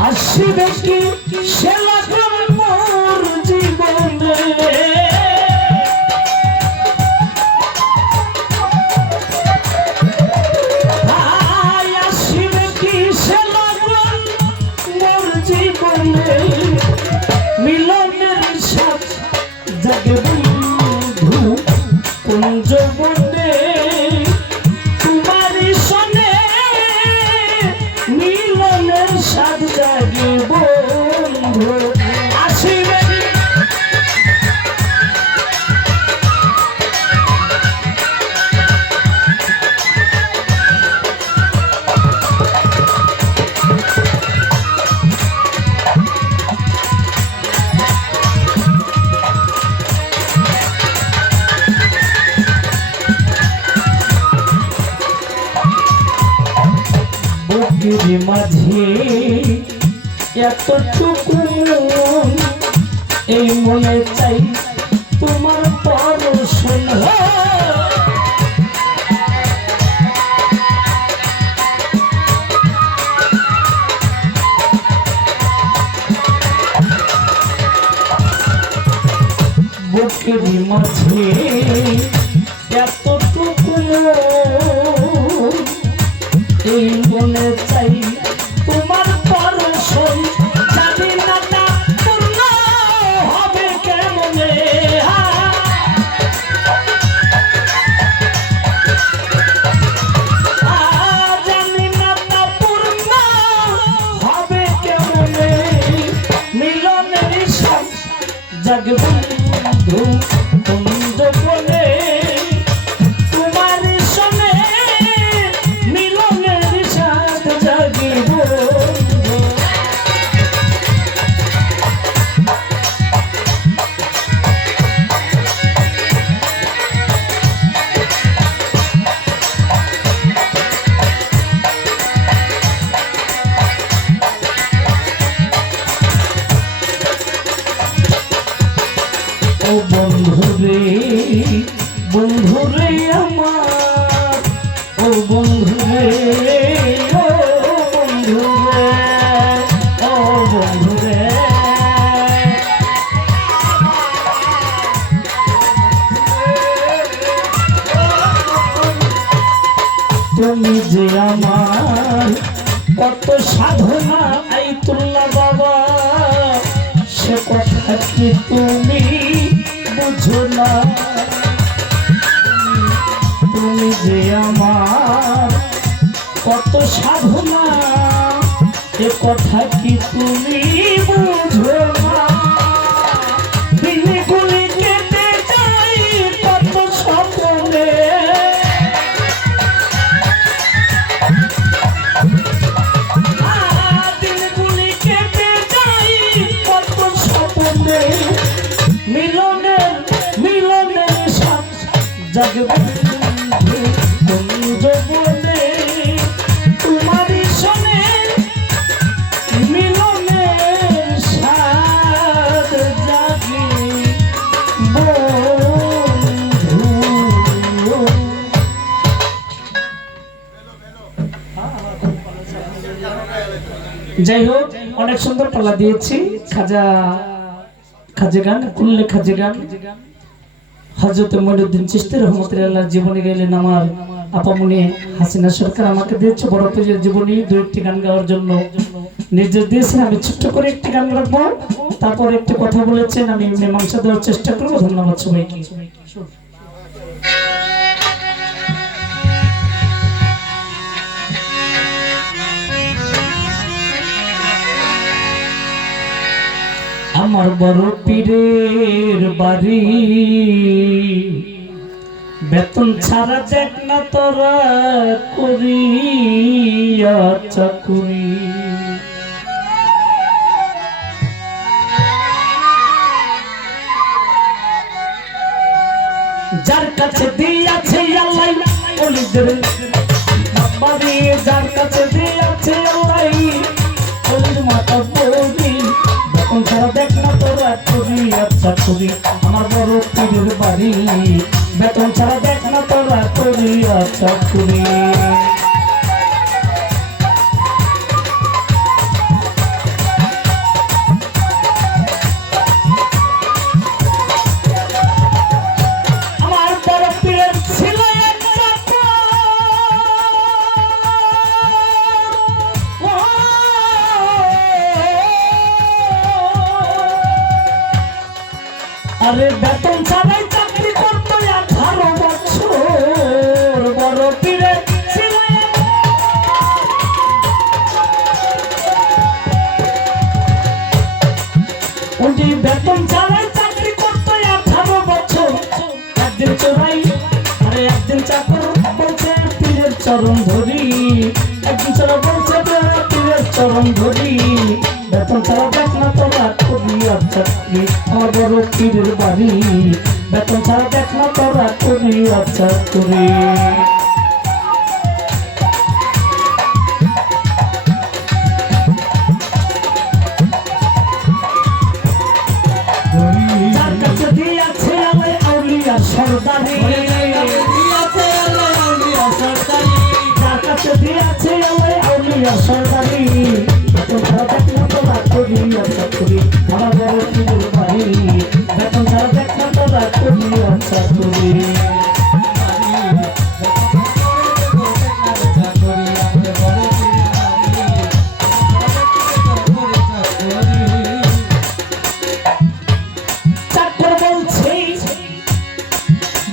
আসিবে কি সে লাগন মোর জীবনে আসিবে কি সে লাগন মোর জীবনে মিলনের সাথ জাগে বন্ধু কুঞ্জ বনে তোমারি সনে মিলনের সাথ জাগে বন্ধু আসিবে বুকের মাঝে এতটুকু এই মনে চাই তোমার পরশন বুকের মাঝে এতটুকু এই মনে চাই তোমার পরশন জানি না তা পূর্ণ হবে কেমনে জানি না তা পূর্ণ হবে কেমনে মিলনের সাথ জাগবে বন্ধু কুঞ্জ বনে তোমার সনে মিলনের সাথ জাগে বন্ধু ও বন্ধুরে বন্ধুরে আমার ও বন্ধুরে ও বন্ধুরে ও বন্ধুরে তুমি যে আমার কত সাধনা আইতুল্লাহ বাবা সে কথা কি তুমি বুঝো না তুমি যে আমার কত সাধনা এ কথা কি তুমি বুঝো না দিনে গুলি কেটে যাই কত স্বপ্নে দিনগুলি কেটে যাই কত স্বপ্নে মিলনের মিলনের সাথ জাগবে কুঞ্জ বনে তোমারি সনে মিলনের সাথ জাগে বন্ধু যাই হোক অনেক সুন্দর পাল্লা দিয়েছি খাজে গান কুল্লে খাজে গান হযরত মঈনুদ্দিন চিশতি রহমতুল্লাহ জীবনী গাইলেন আমার আপামনি হাসিনা সরকার আমাকে দিয়েছে বড় পীরের জীবনী দুই একটি গান গাওয়ার জন্য নির্দেশ দিয়েছেন আমি ছোট্ট করে একটি গান রাখবো তারপর একটি কথা বলেছেন আমি মীমাংসা দেওয়ার চেষ্টা করবো ধন্যবাদ সবাইকে আমার বড় পীরের বাড়ি বেতন ছাড়া দেখ না তোরা করিয়া চাকুরি যার কাছে দিয়াছে আল্লাহ ওলিদের বাড়ি যার কাছে দিয়াছে আল্লাহ ওলির মাথা বলি বেতন ছাড়া দেখ না তোরা করিয়া চাকুরি আমার বড় পীরের বাড়ি বেতন ছাড়া দেখ না তোরা করিয়া চাকুরি আরে বেতন ছাড়াই চাকরি করতো 18 বছর বড় পীরে উনি বেতন ছাড়াই চাকরি করতো 18 বছর একদিন চোরাই আরে একদিন চাকর বলছে পীরের চরণ ধরি একদিন চোরা বলছে পীরের চরণ ধরি বেতন ছাড়া দেখ না তোরা করি আর চাকরি আমার বড় পীরের বাড়ি বেতন ছাড়া দেখ না তোরা করি আর চাকরি যার কাছে দিয়েছে আমার আউলিয়া সরদারি যার কাছে দিয়েছে আমার আউলিয়া সরদারি বেতন ছাড়া দেখ না তোরা করি আর চাকরি আমার বড় পীরের বাড়ি বেতন ছাড়া দেখ না তোরা করি আর চাকরি চাকর বলছে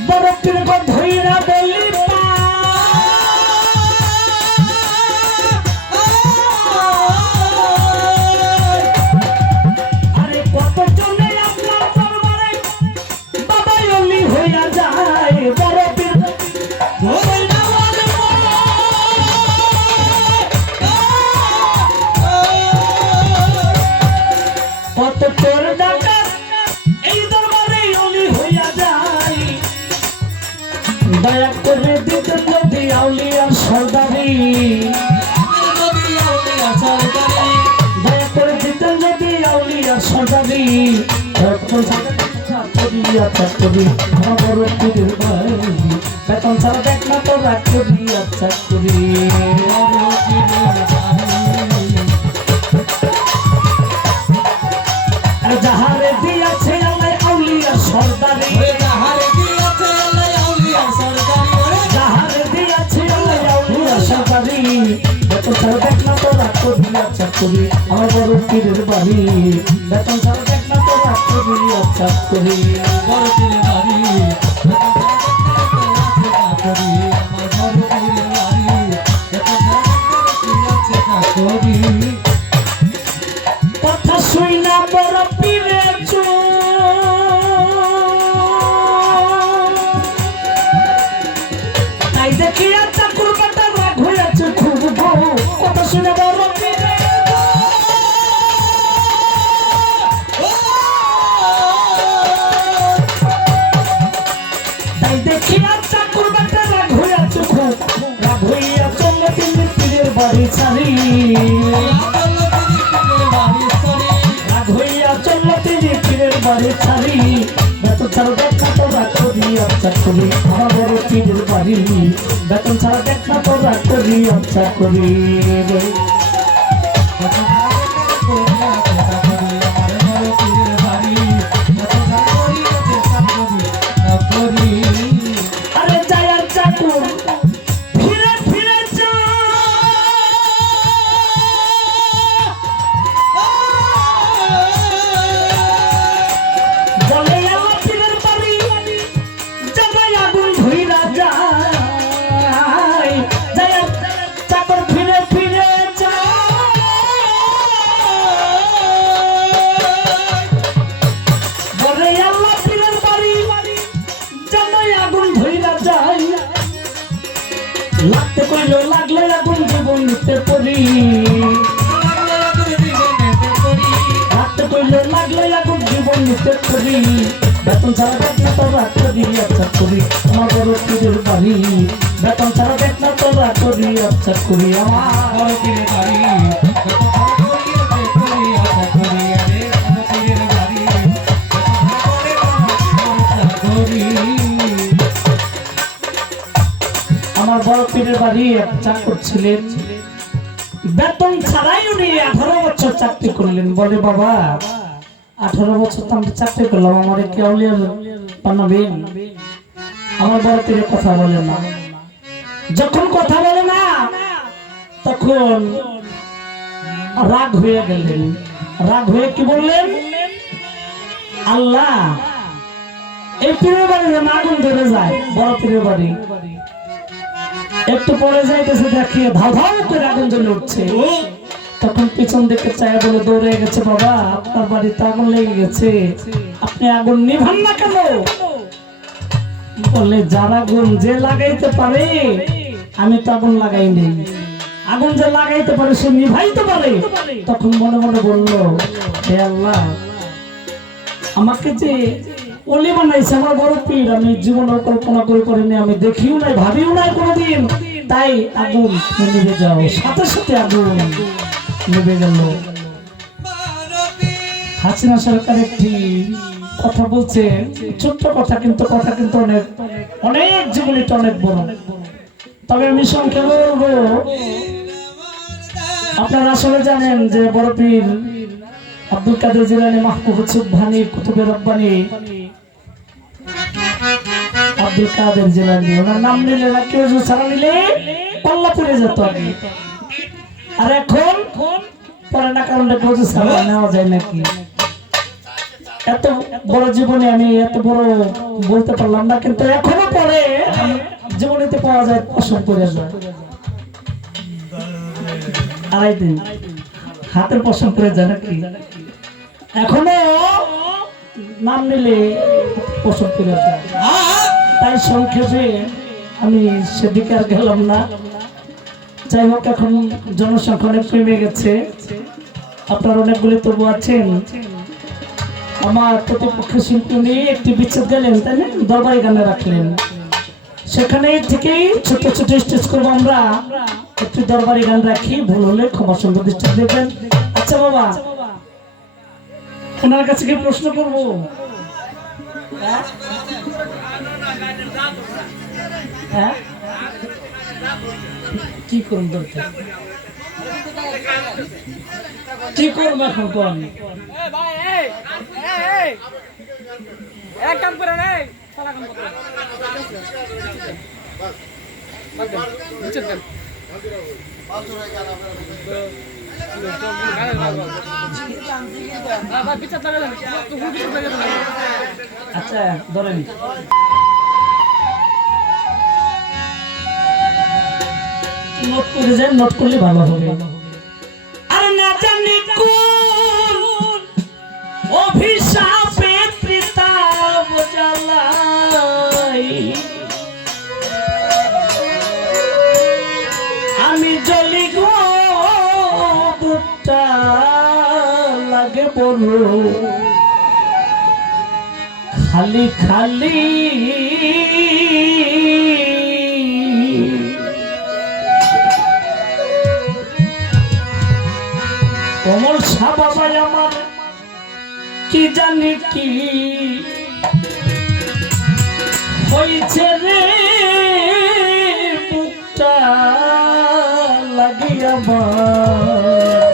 বড় পীর গো ধইরা বলি আরে কত জনে আপনার দরবারে বাবা অলি হইয়া যায় বড় পীর ধইরা বলি কত তোর ডাকাত এই দরবারে অলি হইয়া যায় দয়া করে দিতেন যদি আউলিয়ার সরদারি দয়া করে দিতেন যদি আউলিয়ার সরদারি বেতন ছাড়া দেখ না তোরা করি আচ্ছা করি যাহারে দিয়াছে আমার আউলিয়ার সরদারি যাহারে দিয়াছে আমার আউলিয়ার সরদারি বেতন ছাড়া দেখ না তোরা করি আচ্ছা করি আমার বড় পীরের বাড়ি বেতন ছাড়া দেখ না তোরা করি আচ্ছা করি বড় পীরের বাড়ি কথা শুই না বড় পীরের তাই দেখি আচ্ছা কুরবাটা রাগ হয়েছে খুব গো কথা শুনে বড় পীরের তাই দেখি আচ্ছা কুরবাটা রাগ হয়েছে খুব রাগ হইয়া চলল তিনি পীরের বাড়ি ছাড়ি রাগ হইয়া চলল তিনি পীরের বাড়ি ছাড়ি বেতন ছাড়া দেখ না তোরা করি আচ্ছা করি আমার বড় পীরের বাড়ি বেতন ছাড়া দেখ না তোরা করি আচ্ছা করি আরে যাই আর চাকুর ফিরে ফিরে যা বলে আমার পীরের বাড়ি জামাই আগুন ধইরা যায় যাই আর চাকর ফিরে ফিরে যা বলে আমার পীরের বাড়ি জামাই আগুন ধইরা যায় লাগতে কইল লাগলে আগুন জীবন নিতে পড়ি লাগতে কইল লাগলে আগুন জীবন নিতে পড়ি বেতন ছাড়া দেখ না তোরা করি আচ্ছা করি আমার বড় পীরের বাড়ি বেতন ছাড়া দেখ না তোরা করি আচ্ছা করি আমার বড় পীরের বাড়ি আমার বড় পীরের বাড়ি এক চাকর ছিলেন বেতন ছাড়াই উনি 18 বছর চাকরি করলেন বলে বাবা 18 বছর তো আমি চাকরি করলাম আমার কি আউলিয়া বানাবেন আমার বড় পীরের কথা বলে না যখন কথা বলে না তখন রাগ হয়ে গেলেন রাগ হয়ে কি বললেন আল্লাহ এই পীরের বাড়ি যেন আগুন ধরে যায়, বড় পীরের বাড়ি। একটু পরে যাইতেছে, দেখে ধাও ধাও করে আগুন জ্বলে উঠছে। তখন পিছন দিকে চায় বলে দৌড়ে গেছে, বাবা আপনার বাড়িতে আগুন লেগে গেছে, আপনি আগুন নিভান না কেন? বলে যার আগুন যে লাগাইতে পারে, আমি তো আগুন লাগাই নেই, আগুন যে লাগাইতে পারে সে নিভাইতে পারে। তখন মনে মনে বলল, হে আল্লাহ, আমাকে যে ওলি বানাইছে আমার বড় পীর, আমি জীবনের কল্পনা করে করিনি, আমি দেখিও নাই, ভাবিও নাই কোনোদিন। তাই আগুন নিভে যাও, সাথে সাথে আগুন নিভে গেল। হাসিনা সরকার একটি কথা বলছে, ছোট্ট কথা, কিন্তু কথা কিন্তু অনেক অনেক জীবনীটা অনেক বড়। তবে আমি সংক্ষেপে বলবো, আপনারা আসলে জানেন যে বড় পীর আব্দুল কাদের জিলানী, মাহবুব সুবহানী, কুতুবে রব্বানী আব্দুল কাদের জিলানী, ওনার নাম নিলে না কেউ ছাড়া নিলে পাল্লা পড়ে যেত আগে, আর এখন পরে না কারণে কেউ ছাড়া নেওয়া যায় নাকি। এত বড় জীবনে আমি এত বড় বলতে পারলাম না, কিন্তু এখনো পরে জীবনীতে পাওয়া যায়, পছন্দ করে যায়। আড়াই দিন হাতের পছন্দ করে যায় নাকি, এখনো নাম নিলে পছন্দ করে যায়। তাই সংক্ষেপে আমি সেদিকে আর গেলাম না। যাই হোক, এখন জনসংখ্যা অনেক কমে গেছে, আপনার অনেকগুলি তবু আছেন। আমার প্রতিপক্ষ শিল্পী নিয়ে একটি বিচ্ছেদ গেলেন, তাই না, দরবারি গানে রাখলেন, সেখানে থেকেই ছোট ছোট স্টেজ করবো আমরা, একটি দরবারি গান রাখি, ভুল হলে ক্ষমা সুন্দর দৃষ্টি দেবেন। আচ্ছা বাবা, ওনার কাছে কি প্রশ্ন করবো? হ্যাঁ, কি করুন দরকার, কি করবো এখন কোন? এক কাম করে নেই, সারা কাম করতে আচ্ছা ধরেন, নোট করে যান, নোট করলে ভালো হবে। আর না জানি কোন অভিশাপে পিতাব জ্বালাই, আমি জ্বলি গো, বুকটা লাগে বড় খালি খালি, কমল শাহ বাবা আমার কি জানি কি হয়েছে রে, বুকটা লাগি আমার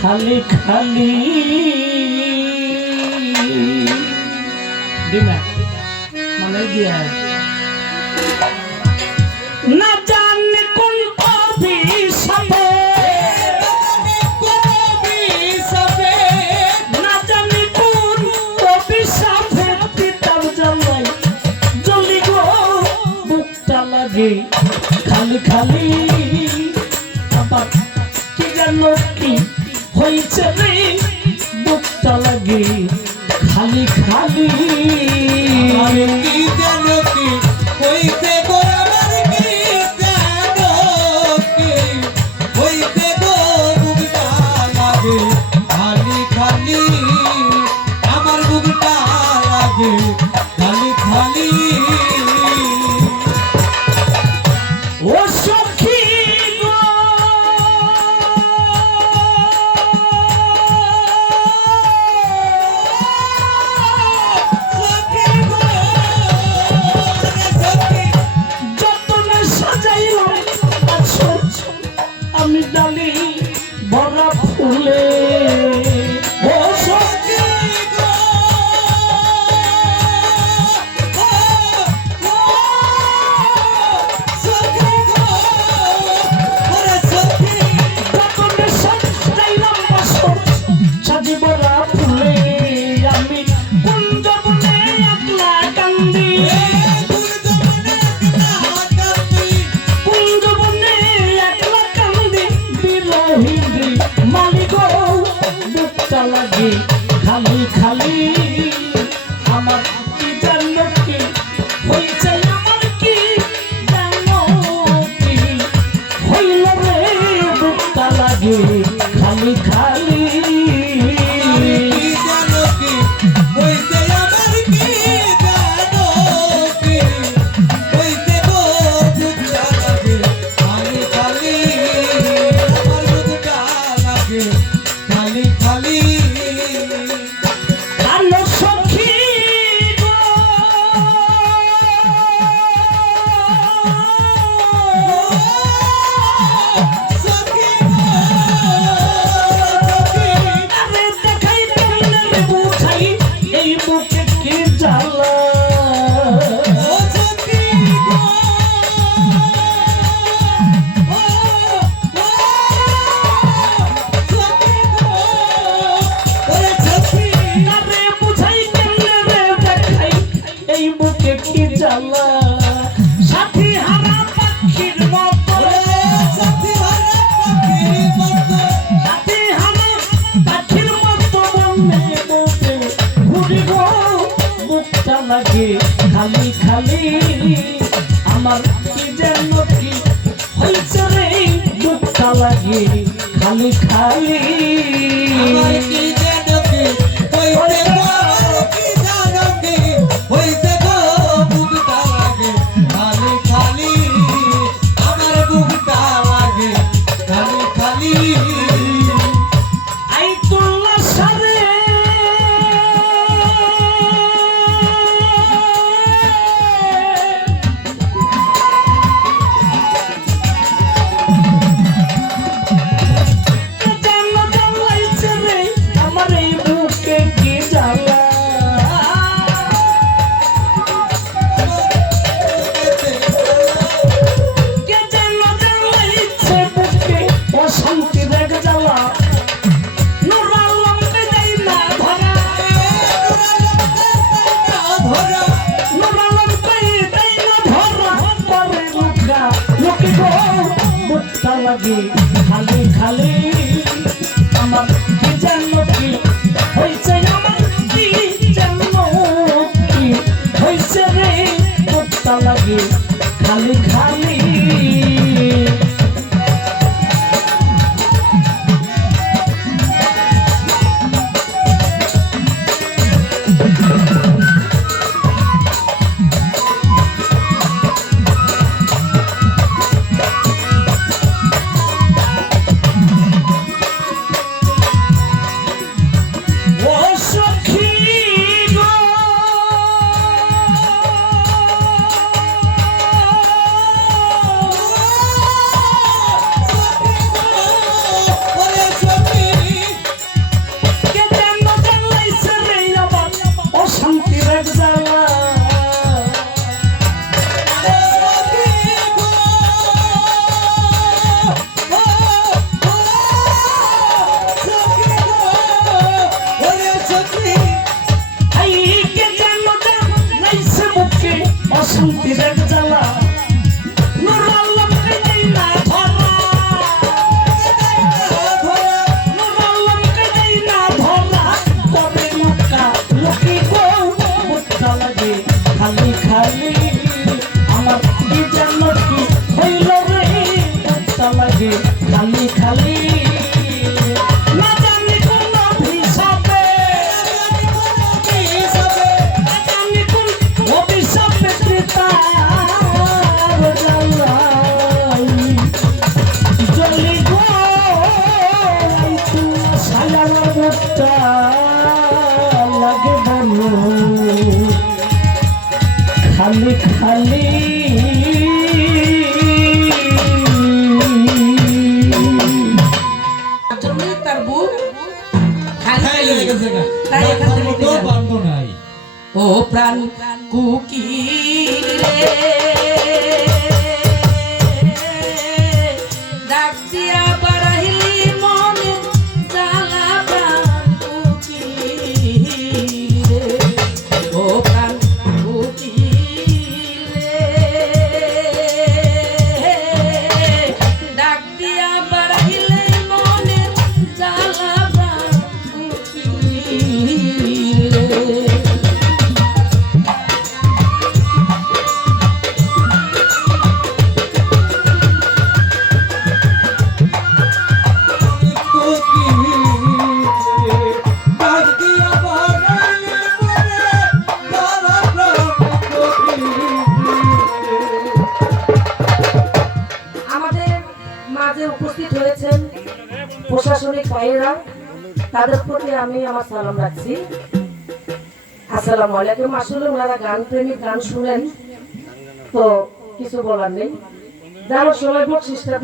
খালি খালি। দিনা মানে দিয়া না জানি কোন অভিশাপে, না জানি কোন অভিশাপে পিতার জ্বালাই জ্বলি গো, বুকটা লাগে খালি খালি। আবার কি জানো কি হয়েছে রে, বুকটা লাগে খালি খালি। কি জানো কি হইতে গো, আমার কি জানো কি হইতে গো, বুকটা লাগে খালি খালি, আমার বুকটা লাগে খালি খালি। ও সখী গো, যতনে সাজাইলাম আসর আমি ডালি ভরা ফুলে। ও সখী গো, যতনে সাজাইলাম আসর সাজি ভরা ফুলে, আমি লাগে খালি খালি আমার কি জানো কি হইছে আমার কি জানো কি হইল রে বুকটা লাগে খালি খালি কি জানো কি হইছে আমার কি জানো কি হইছে গো বুকটা লাগে খালি খালি আমার বুকটা লাগে খালি খালি কালো সখী গো সখী সখী আরে দেখাই কেমনে বুঝাই এই বুকে কি জ্বালা ও সখী গো ও সখী গো ওরে সখী আরে বুঝাই কেমনে রে দেখাই এই বুকে কি জ্বালা সাথী হারা পাখির মতো সাথী হারা পাখির মতো সাথী হারা পাখির মতো মনে মনে ঘুরি গো বুকটা লাগে খালি খালি আমার কি যেন কি হয়েছে রে বুকটা লাগে খালি খালি আমার কি জানো কি হইছে গো আমার কি জানো কি হইছে গো বুকটা লাগে খালি খালি আমার বুকটা লাগে খালি খালি আই তোলা সারে জানো জ্বালাইছে রে আমার এই বুকে কি জ্বালা কে জানো জ্বালাইছে বুকে অশান্তি রেগ জ্বালা নুর আলমকে দেই না ধরা ধরা নুর আলমকে দেই না ধরা পরে লুকা লুকি গো বুকটা লাগে খালি খালি আমার কি জানো কি হয়েছে আমার কি জানো কি হয়েছে রে বুকটা লাগে খালি খালি ও সখী গো ওরে সখী কে যেন জ্বালাইছে রে আমার অশান্তি রেগ জ্বালা সখী গো সখী গো ওরে সখী আই কে যেন জ্বালাইছে বুকে অশান্তি রেগ জ্বালা নুর আলমকে দেই না ধরা নুর আলমকে দেই না ধরা পরে লুকা লুকি গো বুকটা লাগে খালি খালি আমার কি যেন কি হইল রে বুকটা লাগে খালি খালি না জানি কোন অভিশাপে না জানি কোন অভিশাপে পিতার জ্বালাই জলি গো তুই সায়ার বুকটা লাগে বলো খালি খালি জন্যই তার বুক খালি খাই খালি। হয়ে গেছে গা তাই এখান থেকে তো দিলাম। বান্ধ নাই ও প্রাণ কুকিল রে ডাক দিয়া বাড়াইলি মনে জ্বালা প্রাণ কুকিল রে ও প্রাণ কুকিল রে ডাক দিয়া বাড়াইলি মনে জ্বালা প্রাণ কুকিল মাঝে উপস্থিত হয়েছেন প্রশাসনিক ভাইয়েরা, তাদের প্রতি আমি আমার সালাম রাখছি। আসসালামু আলাইকুম। আসলে ওনারা গান প্রেমিক, গান শুনেন, তো কিছু বলার নেই। যাওয়ার সময় বকশিসটা